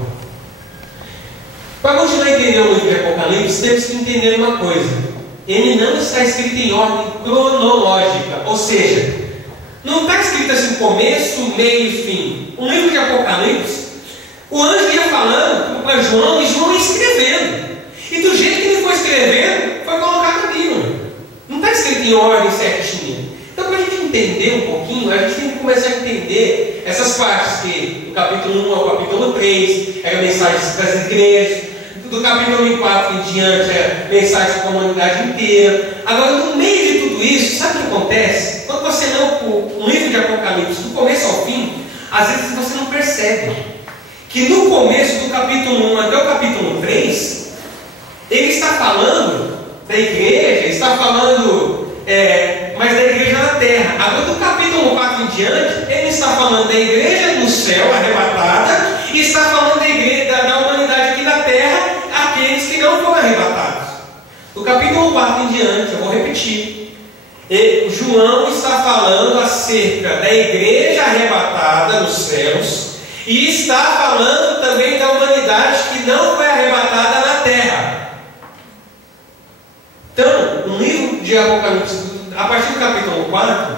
Para continuar entendendo o livro de Apocalipse, temos que entender uma coisa: ele não está escrito em ordem cronológica, ou seja, não está escrito assim começo, meio e fim. O livro de Apocalipse, o anjo ia falando para João e João ia escrevendo. E do jeito que ele foi escrevendo, foi colocado na Bíblia. Não está escrito em ordem certinha. Então, para a gente entender um pouquinho, a gente tem que começar a entender essas partes, que do capítulo 1 ao capítulo 3 era mensagens para as igrejas, do capítulo 4 em diante é mensagem para a comunidade inteira. Agora, no meio de tudo isso, sabe o que acontece? Quando você lê um livro de Apocalipse, do começo ao fim, às vezes você não percebe que no começo do capítulo 1 até o capítulo 3, ele está falando da igreja, está falando mas da igreja na terra. Agora, do capítulo 4 em diante, ele está falando da igreja no céu, arrebatada, e está falando da igreja, da humanidade aqui na terra, aqueles que não foram arrebatados. Do capítulo 4 em diante, eu vou repetir, João está falando acerca da igreja arrebatada nos céus, e está falando também da humanidade que não foi arrebatada na terra. Então, o livro de Apocalipse, a partir do capítulo 4,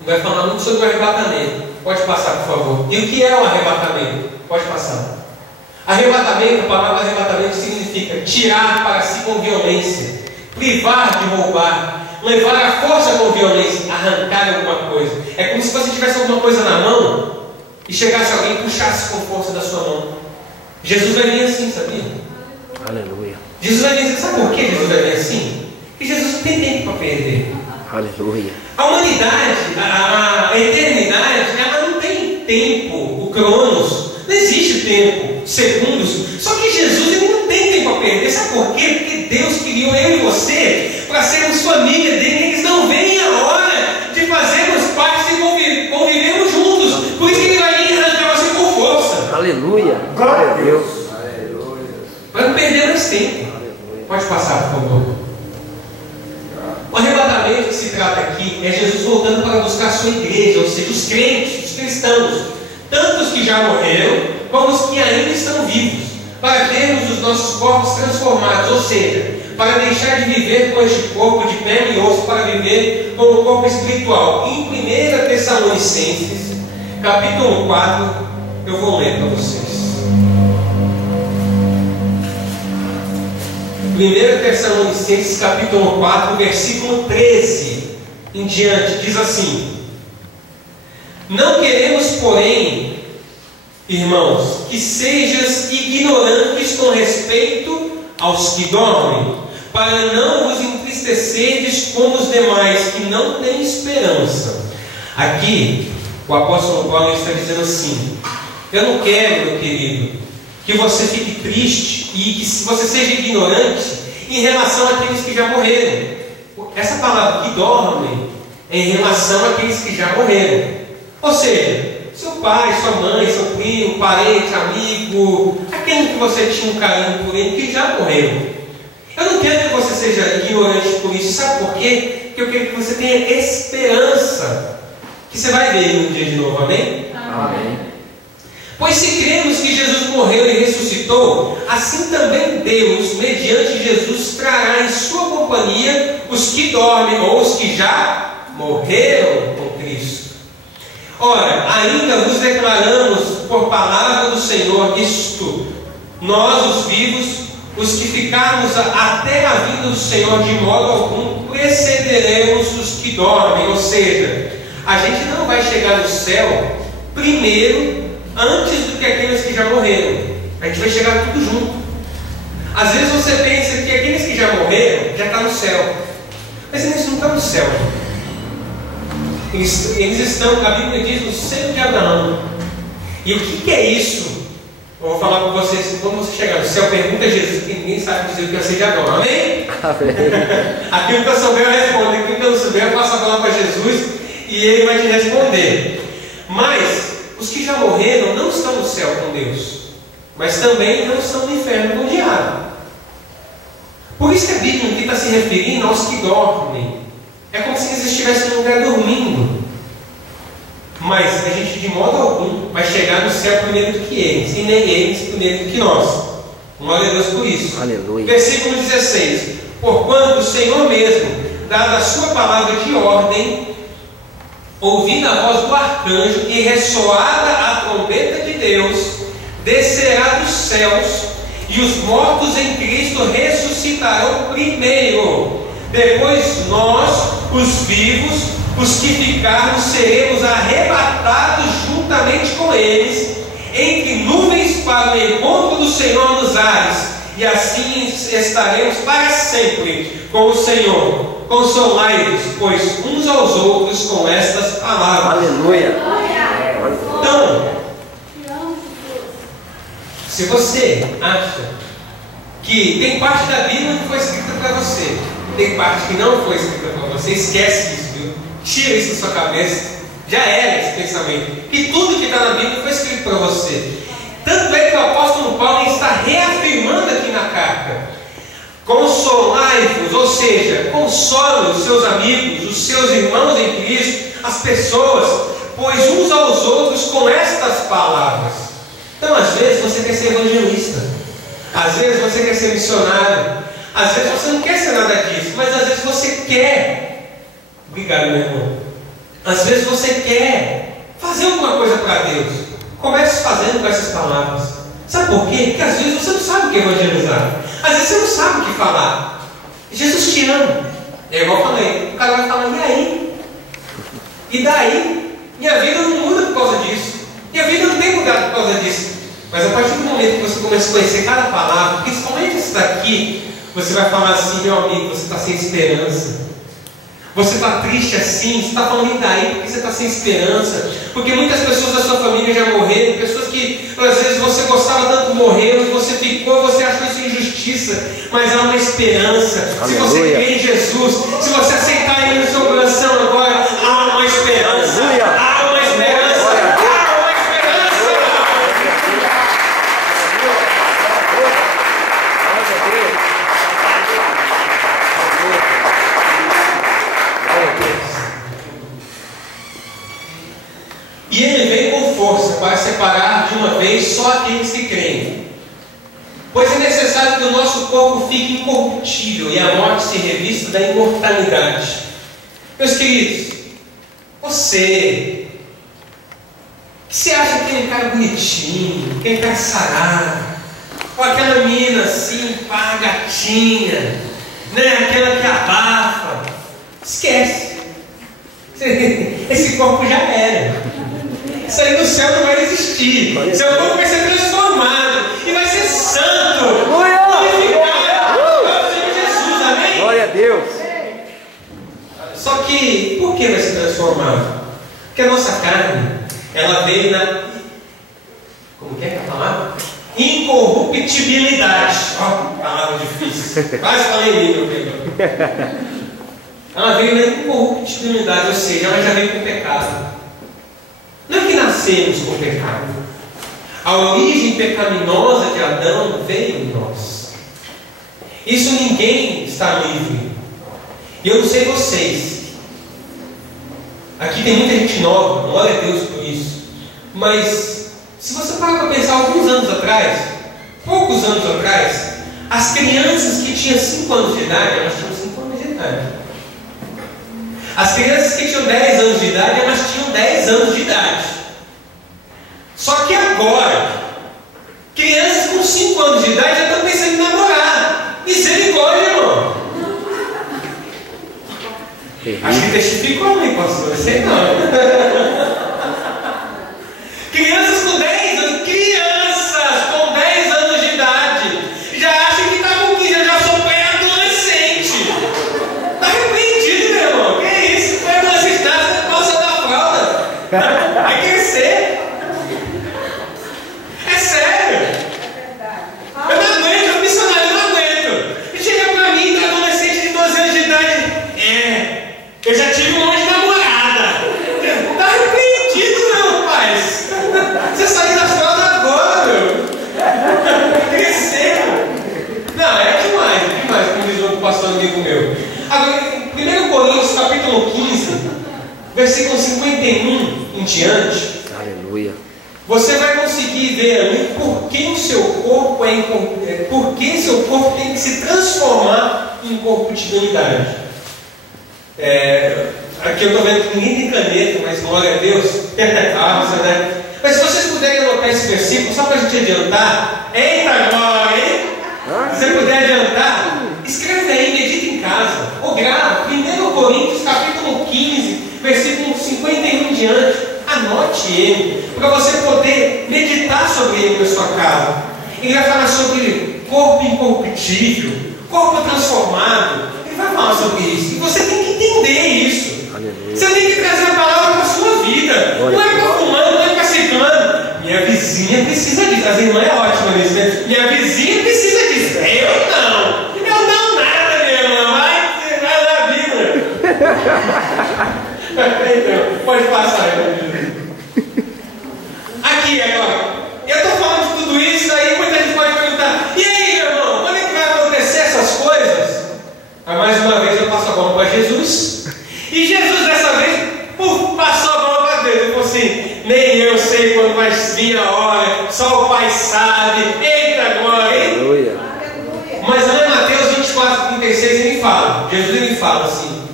vai falar muito sobre o arrebatamento. Pode passar, por favor. E o que é o arrebatamento? Pode passar. Arrebatamento, a palavra arrebatamento significa tirar para si com violência, privar de roubar, levar à força com violência, arrancar alguma coisa. É como se você tivesse alguma coisa na mão e chegasse alguém e puxasse com força da sua mão. Jesus vai vir assim, sabia? Aleluia. Jesus vai vir assim. Sabe por que Jesus vai vir assim? Porque Jesus não tem tempo para perder. Aleluia. A humanidade, a eternidade, ela não tem tempo, o cronos, não existe tempo, segundos. Só que Jesus, ele não tem tempo a perder. Sabe por quê? Porque Deus criou eu e você para sermos família dele. Eles não veem a hora de fazermos parte e convivermos juntos. Por isso que ele vai vir arrancar você com força. Aleluia. Glória a Deus. Para não perder mais tempo. Pode passar, por favor. O arrebatamento que se trata aqui é Jesus voltando para buscar a sua igreja, ou seja, os crentes, os cristãos, tanto os que já morreram, como os que ainda estão vivos, para termos os nossos corpos transformados, ou seja, para deixar de viver com este corpo de pele e osso, para viver com o corpo espiritual. Em 1 Tessalonicenses, capítulo 4, eu vou ler para vocês. 1 Tessalonicenses capítulo 4, versículo 13 em diante, diz assim: Não queremos, porém, irmãos, que sejas ignorantes com respeito aos que dormem, para não vos entristecerdes como os demais que não têm esperança. Aqui, o apóstolo Paulo está dizendo assim: eu não quero, meu querido, que você fique triste e que você seja ignorante em relação àqueles que já morreram. Essa palavra que dormem é em relação àqueles que já morreram. Ou seja, seu pai, sua mãe, seu primo, parente, amigo, aquele que você tinha um carinho por ele, que já morreu. Eu não quero que você seja ignorante por isso. Sabe por quê? Porque eu quero que você tenha esperança que você vai ver ele um dia de novo. Amém? Amém. Pois se cremos que Jesus morreu e ressuscitou, assim também Deus, mediante Jesus, trará em sua companhia os que dormem ou os que já morreram com Cristo. Ora, ainda vos declaramos por palavra do Senhor isto: nós, os vivos, os que ficarmos até a vinda do Senhor, de modo algum precederemos os que dormem. Ou seja, a gente não vai chegar no céu primeiro, antes do que aqueles que já morreram. A gente vai chegar tudo junto. Às vezes você pensa que aqueles que já morreram já estão no céu, mas eles não estão no céu. Eles estão, a Bíblia diz, no seio de Abraão. E o que é isso? Eu vou falar para vocês: quando você chegar no céu, pergunta a Jesus, porque ninguém sabe dizer o que eu sei de agora. Amém? Aquilo que eu souber eu respondo, aquilo que eu não souber eu passo a palavra para Jesus e Ele vai te responder. Mas os que já morreram não estão no céu com Deus, mas também não estão no inferno com o diabo. Por isso que a Bíblia aqui está se referindo aos que dormem. É como se eles estivessem no lugar dormindo. Mas a gente de modo algum vai chegar no céu primeiro do que eles, e nem eles primeiro do que nós. Glória a Deus por isso. Aleluia. Versículo 16: porquanto o Senhor mesmo, dada a sua palavra de ordem, ouvida a voz do arcanjo e ressoada a trombeta de Deus, descerá dos céus, e os mortos em Cristo ressuscitarão primeiro. Depois nós, os vivos, os que ficarmos, seremos arrebatados juntamente com eles, entre nuvens, para o encontro do Senhor nos ares, e assim estaremos para sempre com o Senhor. Consolai-vos, pois, uns aos outros com estas palavras. Aleluia. Então, se você acha que tem parte da Bíblia que foi escrita para você, tem parte que não foi escrita para você, esquece isso, viu? Tira isso da sua cabeça. Já era esse pensamento, que tudo que está na Bíblia foi escrito para você. Tanto é que o apóstolo Paulo está reafirmando aqui na carta: consolai-vos, ou seja, console os seus amigos, os seus irmãos em Cristo, as pessoas, pois uns aos outros com estas palavras. Então, às vezes você quer ser evangelista, às vezes você quer ser missionário, às vezes você não quer ser nada disso, mas às vezes você quer. Obrigado, meu irmão. Às vezes você quer fazer alguma coisa para Deus. Comece fazendo com essas palavras. Sabe por quê? Porque às vezes você não sabe o que evangelizar. Às vezes você não sabe o que falar. Jesus te ama. É igual eu falei. O cara vai falar: e aí? E daí? Minha vida não muda por causa disso. Minha vida não tem mudado por causa disso. Mas a partir do momento que você começa a conhecer cada palavra, principalmente essa daqui, você vai falar assim: meu amigo, você está sem esperança. Você está triste assim, você está falando: e daí? Porque você está sem esperança. Porque muitas pessoas da sua família já morreram, pessoas que às vezes você gostava tanto morreram, você ficou, você achou isso injustiça, mas há uma esperança. Aleluia. Se você crê em Jesus, se você aceitar Ele no seu coração agora, há uma esperança. Aleluia. Há uma esperança. Há uma esperança. E Ele vem com força para separar de uma vez só aqueles que creem. Pois é necessário que o nosso corpo fique incorruptível e a morte se revista da imortalidade. Meus queridos, você acha que tem um cara bonitinho, tem cara sarado, ou aquela menina assim, pá, gatinha, né? Aquela que abafa? Esquece. Esse corpo já era. Isso aí no céu não vai existir. Seu corpo vai ser transformado e vai ser santo. Glorificado. Jesus, amém? Glória a Deus. Só que, por que vai ser transformado? Porque a nossa carne, ela veio na... Como que é a palavra? Incorruptibilidade. Ó, palavra difícil. Quase falei em língua, pegou. Ela veio na incorruptibilidade, ou seja, ela já veio com pecado. Não é que nascemos com pecado. A origem pecaminosa de Adão veio em nós. Isso ninguém está livre. E eu não sei vocês. Aqui tem muita gente nova, glória a Deus por isso. Mas, se você parar para pensar, alguns anos atrás, poucos anos atrás, as crianças que tinham 5 anos de idade, elas tinham 5 anos de idade. As crianças que tinham 10 anos de idade, elas tinham 10 anos de idade. Só que agora, crianças com 5 anos de idade já estão pensando em namorar. Misericórdia, irmão. Acho que testificou, hein, pastor? Sei não. Crianças com 10 anos, de idade, já acham que está com 15, já sou pré-adolescente. Está repreendido, meu irmão. Que é isso? Pré-adolescente, você passa da fralda. Vai crescer. É sério. Eu não aguento, eu missionário, eu não aguento. E chega pra mim, adolescente de 12 anos de idade, eu já tive um monte de namorada. Está arrependido, meu pai. Você saiu da fralda agora, meu. Cresceu. Não, é demais, como diz o pastor amigo meu. Agora, em 1 Coríntios, capítulo 15, versículo 51 em diante. Aleluia. Você vai conseguir ver ali por que o seu corpo por que seu corpo tem que se transformar em incorruptibilidade. Aqui eu estou vendo que ninguém tem caneta, mas glória a Deus. Mas se vocês puderem anotar esse versículo, só para a gente adiantar. Eita glória, hein? Se você puder adiantar, escreve aí, medita em casa. Ou grava, 1 Coríntios capítulo 15, versículo 51 em diante. Anote ele, para você poder meditar sobre ele na sua casa. Ele vai falar sobre corpo incorruptível, corpo transformado. Ele vai falar sobre isso. E você tem que entender isso. Aleluia. Você tem que trazer a palavra para a sua vida. Não é para fulano, não é para ciclano. Minha vizinha precisa disso. As irmãs é ótima nisso, né? Minha vizinha precisa disso. Eu não nada, minha irmã. Vai na vida. Então, pode passar aí. Aqui agora. Eu estou falando de tudo isso aí, muita gente pode perguntar: e aí, meu irmão, quando é que vai acontecer essas coisas? Aí mais uma vez eu passo a bola para Jesus. E Jesus dessa vez passou a bola para Deus. Ele falou assim: nem eu sei quando vai vir a hora, só o Pai sabe. Eita glória, hein? Aleluia. Mas lá em Mateus 24:36 Jesus fala assim: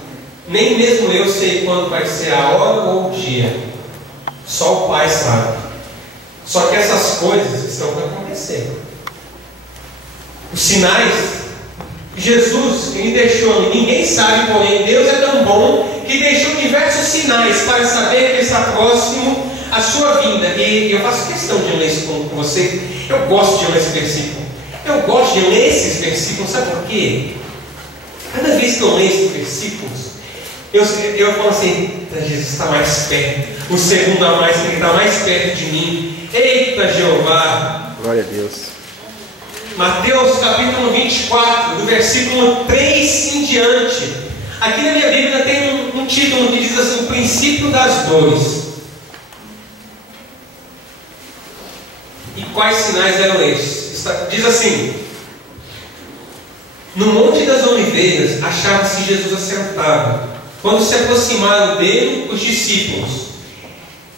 nem mesmo eu sei quando vai ser a hora ou o dia, só o Pai sabe. Só que essas coisas estão para acontecer. Os sinais, Jesus, ele deixou, ninguém sabe, porém Deus é tão bom que deixou diversos sinais para saber que está próximo a sua vinda. E eu faço questão de ler isso com você. Eu gosto de ler esse versículo. Eu gosto de ler esses versículos, sabe por quê? Cada vez que eu leio esses versículos, eu falo assim: Jesus está mais perto. O segundo a mais, ele está mais perto de mim. Eita Jeová! Glória a Deus. Mateus capítulo 24, do versículo 3 em diante. Aqui na minha Bíblia tem um título que diz assim: o princípio das dores. E quais sinais eram esses? Diz assim: no Monte das Oliveiras achava-se Jesus assentado. Quando se aproximaram dele os discípulos,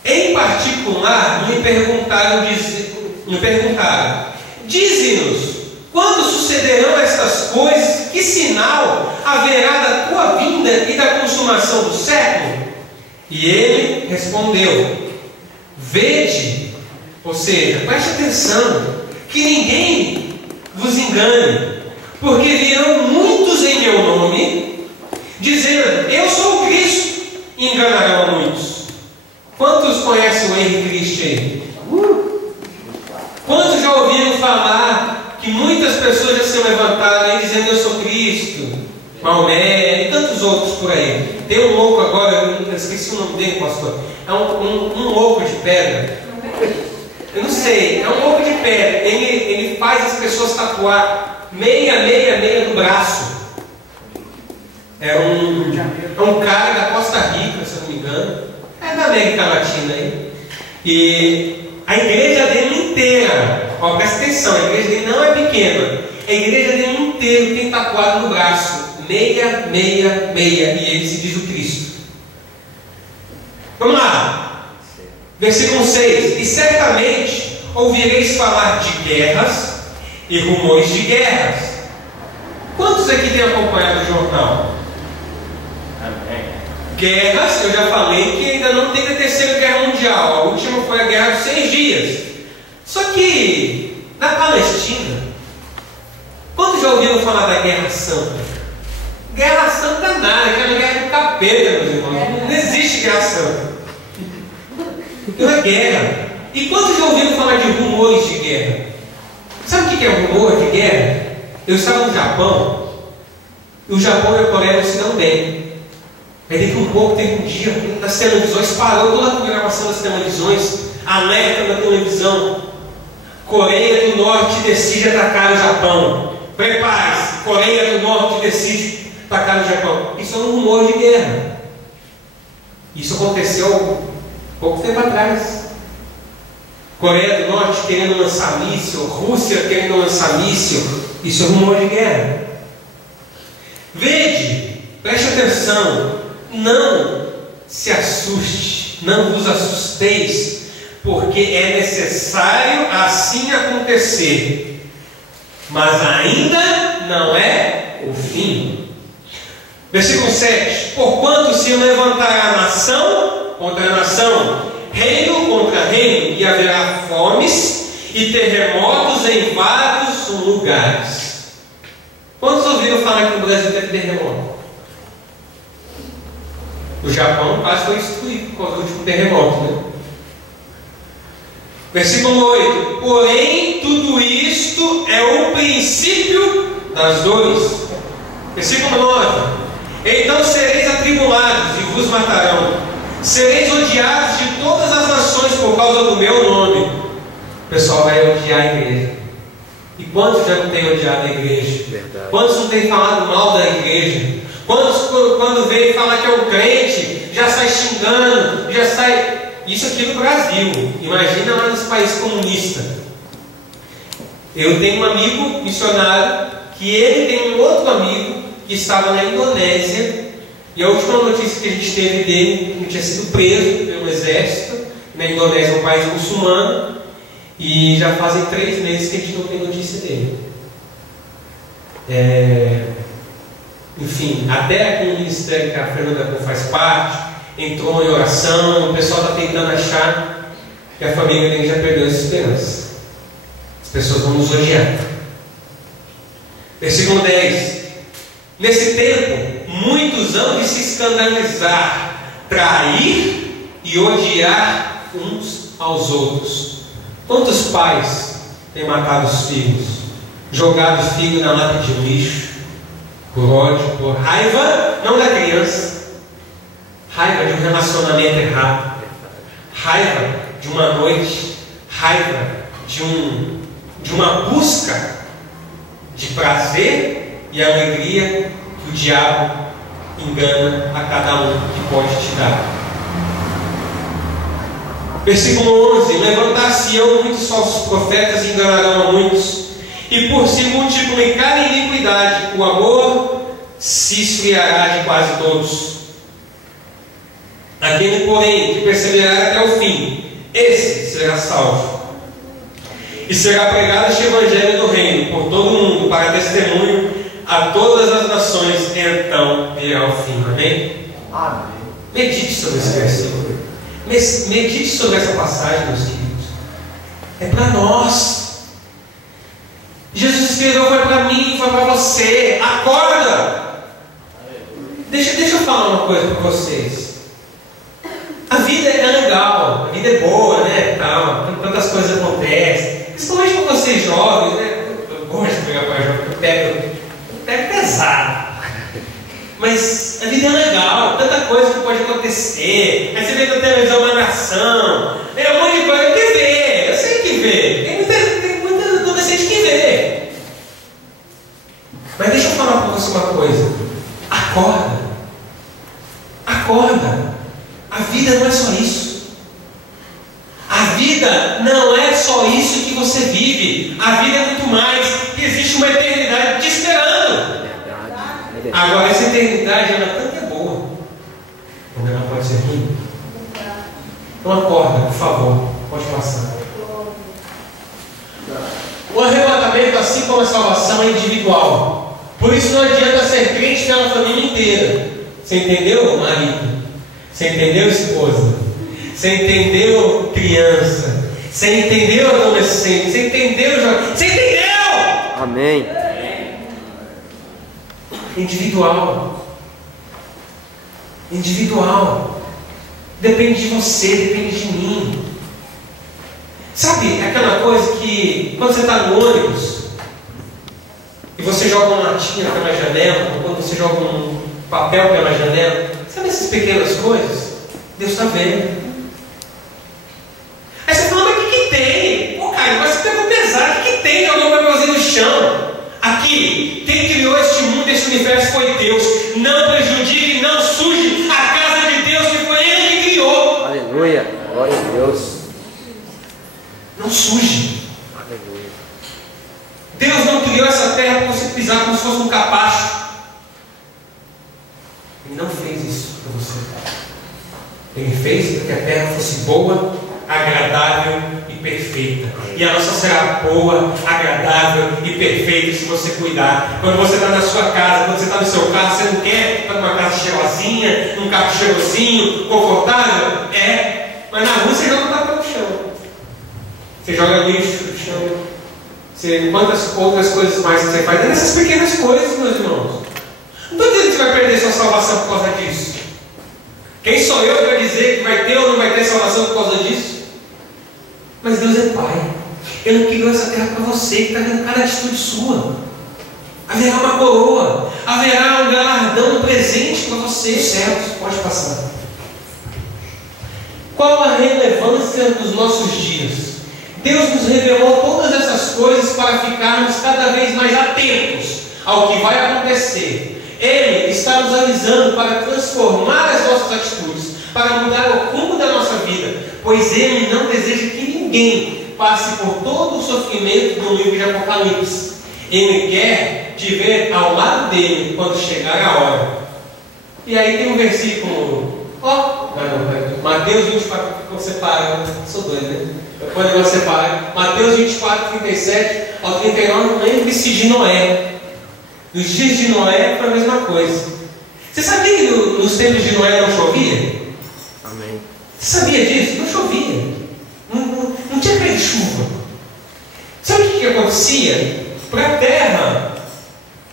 em particular, lhe perguntaram: dize-nos, quando sucederão estas coisas? Que sinal haverá da tua vinda e da consumação do século? E ele respondeu: vede, ou seja, preste atenção, que ninguém vos engane, porque virão muitos em meu nome, dizendo: eu sou o Cristo, e enganarão a muitos. Quantos conhecem o Henry Christ aí? Quantos já ouviram falar que muitas pessoas já se levantaram aí dizendo: eu sou Cristo, Maomé e tantos outros por aí? Tem um louco agora, eu esqueci o nome dele, pastor. É um louco de pedra. Eu não sei, é um louco de pedra. Ele faz as pessoas tatuar meia do braço. É um cara da Costa Rica, se eu não me engano. É da América Latina aí. E a igreja dele inteira, ó, presta atenção, a igreja dele não é pequena. A igreja dele inteira tem tatuado no braço. Meia. E ele se diz o Cristo. Vamos lá. Versículo 6. E certamente ouvireis falar de guerras e rumores de guerras. Quantos aqui têm acompanhado o jornal? Amém. Guerras, eu já falei que ainda não teve a Terceira Guerra Mundial. A última foi a Guerra dos 6 Dias. Só que na Palestina, quantos já ouviram falar da Guerra Santa? Guerra Santa nada, que é uma guerra do capeta, meus irmãos. Não existe Guerra Santa. Não é guerra. E quantos já ouviram falar de rumores de guerra? Sabe o que é rumor de guerra? Eu estava no Japão, e o Japão e a Coreia não se dão bem. Aí daqui um pouco, tem um dia, nas televisões, parou toda a programação das televisões, alerta na televisão: Coreia do Norte decide atacar o Japão. Prepare-se, Coreia do Norte decide atacar o Japão. Isso é um rumor de guerra. Isso aconteceu pouco tempo atrás. Coreia do Norte querendo lançar míssil, Rússia querendo lançar míssil. Isso é rumor de guerra. Vede, preste atenção, não se assuste, não vos assusteis, porque é necessário assim acontecer, mas ainda não é o fim. Versículo 7. Porquanto se levantará nação contra nação, reino contra reino, e haverá fomes e terremotos em vários lugares. Quantos ouviram falar que no Brasil teve terremoto? O Japão quase foi destruído por causa do último terremoto, né? Versículo 8. Porém, tudo isto é o princípio das dores. Versículo 9. Então sereis atribulados e vos matarão. Sereis odiados de todas as nações por causa do meu nome. O pessoal vai odiar a igreja. E quantos já não têm odiado a igreja? Verdade. Quantos não têm falado mal da igreja? Quantos, quando veio falar que é um crente, já sai xingando, já sai... Isso aqui no Brasil. Imagina lá nos países comunistas. Eu tenho um amigo missionário, que ele tem um outro amigo que estava na Indonésia, e a última notícia que a gente teve dele, que ele tinha sido preso pelo exército. Na Indonésia é um país muçulmano, e já fazem 3 meses que a gente não tem notícia dele. Enfim, até aqui no ministério que a Fernanda faz parte, entrou em oração, o pessoal está tentando achar que a família dele já perdeu essa esperança. As pessoas vão nos odiar. Versículo 10. Nesse tempo, muitos hão de se escandalizar, trair e odiar uns aos outros. Quantos pais têm matado os filhos, jogado o filho na lata de lixo, por ódio, por raiva, não da criança, raiva de um relacionamento errado, raiva de uma noite, raiva de uma busca de prazer e alegria que o diabo engana a cada um que pode te dar. Versículo 11. Levantar-se-ão muitos falsos profetas e enganarão a muitos, e por se multiplicar a iniquidade, o amor se esfriará de quase todos. Aquele, porém, que perseverar até o fim, esse será salvo. E será pregado este evangelho do reino por todo o mundo, para testemunho a todas as nações, e então virá o fim. Amém? Amém. Medite sobre esse versículo. Medite sobre essa passagem, meus queridos. É para nós. Jesus escreveu, foi para mim, foi para você. Acorda! Deixa eu falar uma coisa para vocês. A vida é legal, a vida é boa, né? Tal, tantas coisas acontecem. Principalmente com vocês jovens, né? Eu gosto de pegar para jovem, eu pego pesado. Mas a vida é legal, tanta coisa que pode acontecer. Aí você vê na televisão uma nação, um monte de coisa que vê, eu sei que vê. Tem muita adolescente que vê. Mas deixa eu falar para você uma coisa. Acorda. Acorda. A vida não é só isso. A vida não é só isso que você vive. A vida é muito mais. Existe uma eternidade te esperando. Agora, essa eternidade, ela tanto é boa, como ela pode ser ruim. Então acorda, por favor. Pode passar. O arrebatamento, assim como a salvação, é individual. Por isso não adianta ser crente pela família inteira. Você entendeu, marido? Você entendeu, esposa? Você entendeu, criança? Você entendeu, adolescente? Você entendeu, jovem? Você entendeu? Amém. Individual. Individual. Depende de você, depende de mim. Sabe aquela coisa que quando você está no ônibus e você joga uma latinha pela janela, ou quando você joga um papel pela janela, sabe essas pequenas coisas? Deus está vendo. Aí você fala, mas o que tem? Pô, cara, mas você pegou pesado, o que tem? Jogou um papelzinho no chão. Aqui, quem criou este mundo, este universo foi Deus. Não prejudique, não suje a casa de Deus, que foi Ele que criou. Aleluia. Glória a Deus. Não suje. Aleluia. Deus não criou essa terra para você pisar como se fosse um capacho. Ele não fez isso para você. Ele fez para que a terra fosse boa, agradável e perfeita. E a nossa será boa, agradável e perfeita se você cuidar. Quando você está na sua casa, quando você está no seu carro, você não quer estar numa casa cheirosinha, num carro cheirosinho, confortável? É. Mas na rua você joga o papel no chão. Você joga lixo no chão. Quantas outras coisas mais que você faz? É nessas pequenas coisas, meus irmãos. Não estou dizendo que você vai perder sua salvação por causa disso. Quem sou eu para dizer que vai ter ou não vai ter salvação por causa disso? Mas Deus é Pai. Ele não criou essa terra para você, que está vendo cada atitude sua. Haverá uma coroa, haverá um galardão, um presente para você, certo? Pode passar. Qual a relevância dos nossos dias? Deus nos revelou todas essas coisas para ficarmos cada vez mais atentos ao que vai acontecer. Ele está nos avisando para transformar as nossas atitudes, para mudar o rumo da nossa vida, pois Ele não deseja que ninguém passe por todo o sofrimento do livro de Apocalipse. Ele quer te ver ao lado dele quando chegar a hora. E aí tem um versículo, Mateus 24, você para, sou doido, né? Quando você para, Mateus 24, 37 ao 39, lembre-se de Noé. Nos dias de Noé foi a mesma coisa. Você sabia que nos tempos de Noé não chovia? Amém. Você sabia disso? Não chovia. Não tinha caído chuva. Sabe o que acontecia? Para a terra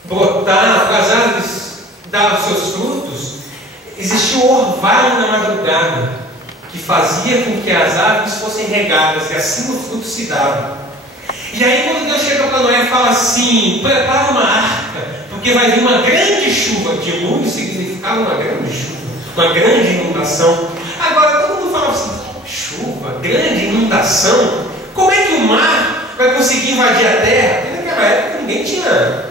brotar, para as árvores dar os seus frutos, existia um orvalho na madrugada que fazia com que as árvores fossem regadas, e assim o fruto se dava. E aí quando Deus chega para Noé e fala assim, prepara uma arca, porque vai vir uma grande chuva. Dilúvio significava uma grande chuva, uma grande inundação. Agora todo mundo fala assim, chuva, grande inundação, como é que o mar vai conseguir invadir a terra? Porque naquela época ninguém tinha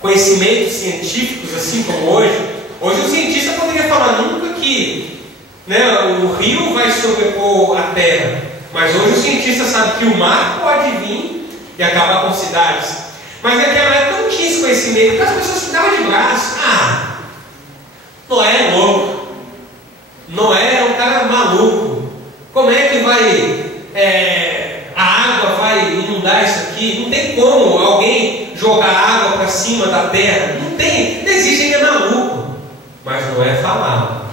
conhecimentos científicos assim como hoje. Hoje o cientista poderia falar nunca que o rio vai sobrepor a terra, mas hoje o cientista sabe que o mar pode vir e acabar com cidades. Mas naquela época não tinha esse conhecimento, porque as pessoas ficavam de braço. Noé é louco, Noé é um cara maluco, como é que a água vai inundar isso aqui? Não tem como alguém jogar água para cima da terra, não existe, ele é maluco. Mas Noé falava,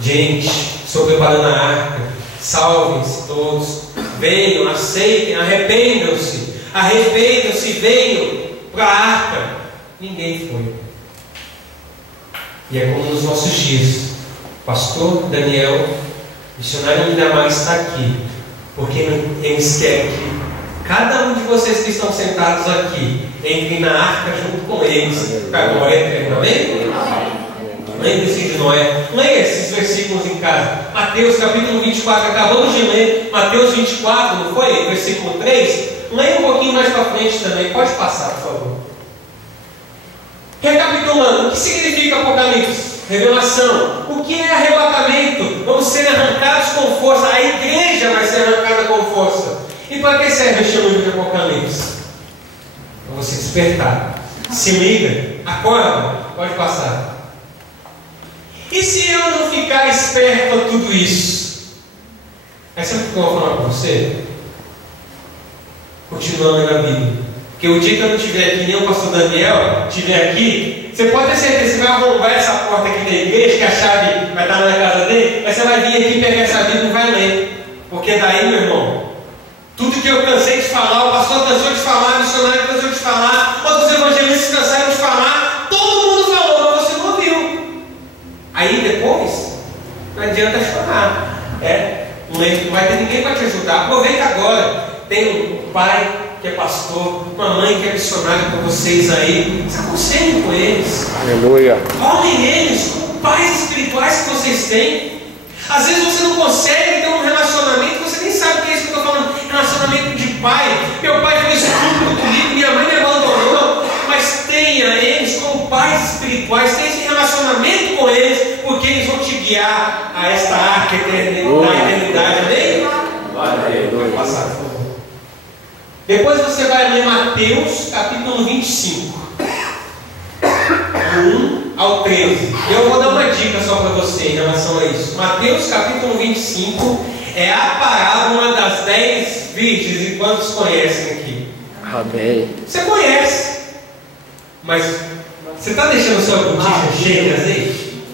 gente, estou preparando a arca, salvem-se todos, venham, aceitem, arrependam-se, venham para a arca. Ninguém foi. E é como nos nossos dias. Pastor Daniel O missionário Miramar está aqui porque eles querem que cada um de vocês que estão sentados aqui entre na arca junto com eles para a glória eterna. Amém? Lembre-se de Noé. Leia esses versículos em casa. Mateus capítulo 24, acabamos de ler Mateus 24, não foi? Versículo 3. Leia um pouquinho mais para frente também. Pode passar, por favor. Recapitulando, o que significa Apocalipse? Revelação. O que é arrebatamento? Vamos ser arrancados com força. A igreja vai ser arrancada com força. E para que serve este livro de Apocalipse? Para você despertar. Se liga, acorda, pode passar. E se eu não ficar esperto a tudo isso? Aí sabe o que eu vou falar para você? Continuando na Bíblia. Porque o dia que eu não estiver aqui, nem o pastor Daniel estiver aqui, você pode ter certeza, você vai arrombar essa porta aqui da igreja, que a chave vai estar na casa dele, aí você vai vir aqui pegar essa Bíblia e não vai ler. Porque daí, meu irmão, tudo que eu cansei de falar, o pastor cansou de falar, o missionário cansou de falar, outros evangelistas cansaram de falar, todo mundo falou, mas você não ouviu. Aí depois, não adianta chorar. Não vai ter ninguém para te ajudar. Aproveita agora. Tem um pai que é pastor, uma mãe que é missionária com vocês aí. Se aconselhem com eles. Aleluia. Olhem eles como pais espirituais que vocês têm. Às vezes você não consegue ter um relacionamento, você nem sabe o que é isso que eu estou falando. Relacionamento de pai. Meu pai fez tudo comigo, minha mãe me abandonou. Mas tenha eles como pais espirituais, tenha esse relacionamento com eles, porque eles vão te guiar a esta arca da eternidade. Amém? Vai passar, por favor. Depois você vai ler Mateus capítulo 25, do 1 ao 13. Eu vou dar uma dica só para você em relação a isso. Mateus capítulo 25 é a parábola das 10 virgens. E quantos conhecem aqui? Amém. Você conhece, mas você está deixando sua botija cheia de azeite?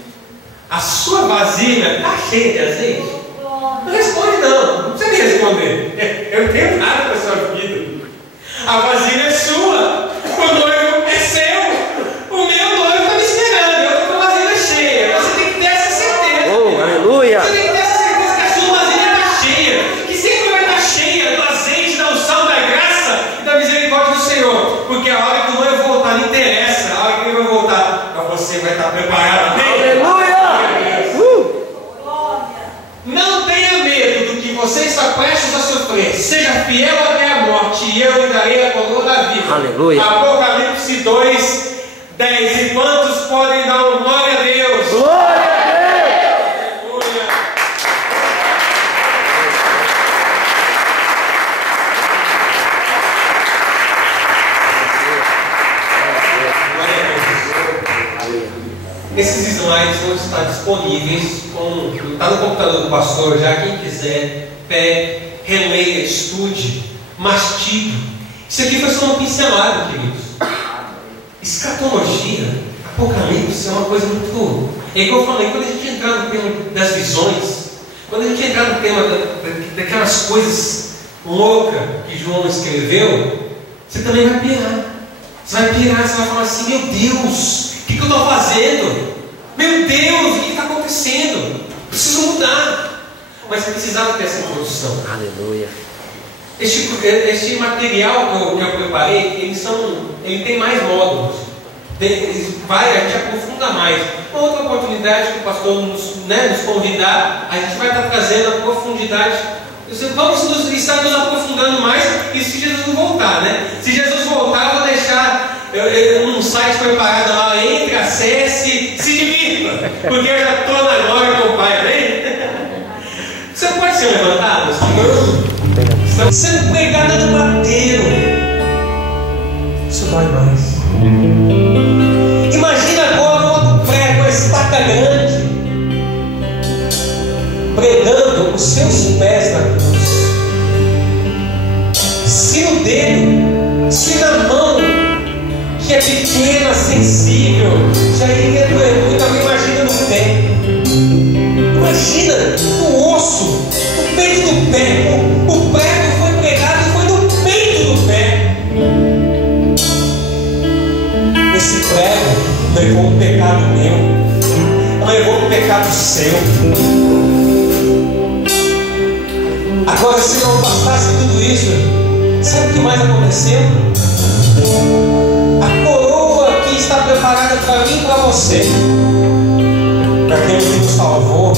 A sua vasilha está cheia de azeite? Não responde não, não precisa me responder. Eu não tenho nada para a sua vida. A vasilha é sua, o noivo é seu, o meu noivo está me esperando, eu estou com a vasilha cheia. Você tem que ter essa certeza. Oh, aleluia. Você tem que ter essa certeza que a sua vasilha está cheia, que sempre vai estar cheia do azeite, da unção, da graça e da misericórdia do Senhor. Porque a hora que o noivo voltar não interessa, a hora que ele vai voltar, mas você vai estar preparado. Aleluia. Não tenha medo do que você está prestes a sofrer. Seja fiel até a morte, e eu lhe darei a coroa da vida. Aleluia. Apocalipse 2, 10. E quantos podem dar uma glória a Deus? Glória a Deus. Aleluia. Esses slides vão estar disponíveis, está no computador do pastor, já quem quiser, pegue, releia, estude, mastigue. Isso aqui foi só uma pincelada, queridos. Escatologia, Apocalipse é uma coisa muito... É igual eu falei, quando a gente entrar no tema das visões, quando a gente entrar no tema daquelas coisas loucas que João escreveu, você também vai pirar. Você vai pirar, você vai falar assim, meu Deus, o que eu estou fazendo? Meu Deus, o que está acontecendo? Preciso mudar. Mas precisava ter essa introdução. Aleluia. Este material que eu preparei, ele tem mais módulos. A gente aprofunda mais. Uma outra oportunidade que o pastor nos convidar, a gente vai estar trazendo a profundidade. Vamos estar nos aprofundando mais, e se Jesus não voltar, né? Se Jesus voltar, eu vou deixar um site preparado lá, entre, acesse, se divirta, porque eu já estou na glória com o Pai, amém? Você pode ser levantado? Estamos sendo pregada no madeiro. Isso dói mais. Imagina agora um outro prego, uma estaca grande, pregando os seus pés na cruz. Se no dedo, se na mão, que é pequena, sensível, já iria doer muito. Agora imagina no pé. Imagina no osso, no peito do pé. O prego foi pregado e foi no peito do pé. Esse prego levou um pecado meu, levou um pecado seu. Agora, se não bastasse tudo isso, sabe o que mais aconteceu? A coroa que está preparada para mim e para você, para aquele que nos salvou,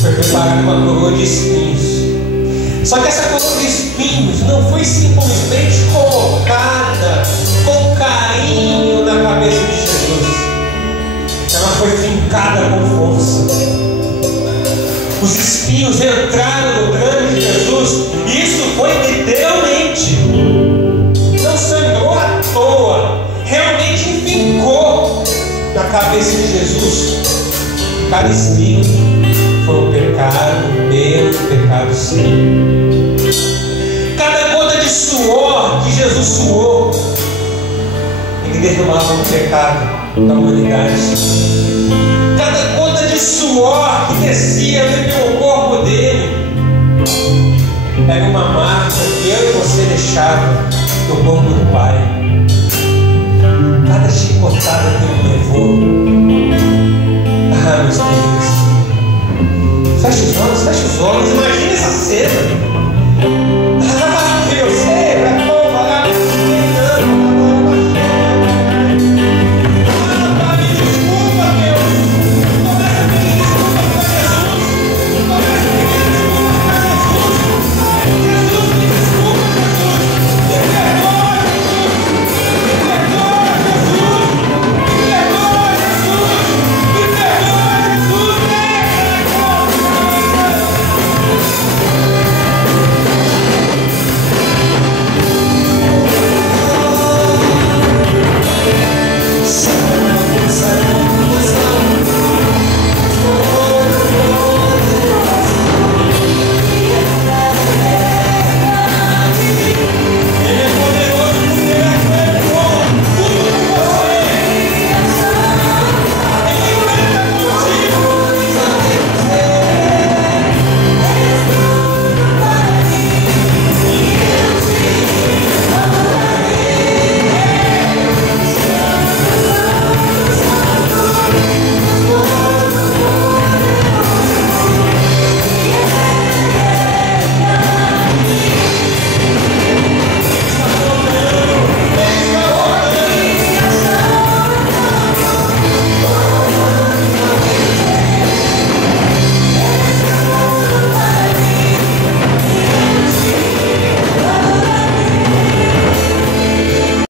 foi preparada uma coroa de espinhos. Só que essa coroa de espinhos não foi simplesmente colocada com carinho na cabeça de Jesus. Ela foi fincada com força. Os espinhos entraram no crânio de Jesus, e isso foi literalmente. Não sangrou à toa, realmente fincou na cabeça de Jesus. Cada espinho foi um pecado meu, um pecado seu. Cada gota de suor que Jesus suou, ele derramava um pecado da humanidade. Cada gota de suor que descia pelo corpo dele era uma marca que eu e você deixava no corpo do Pai. Cada chicotada,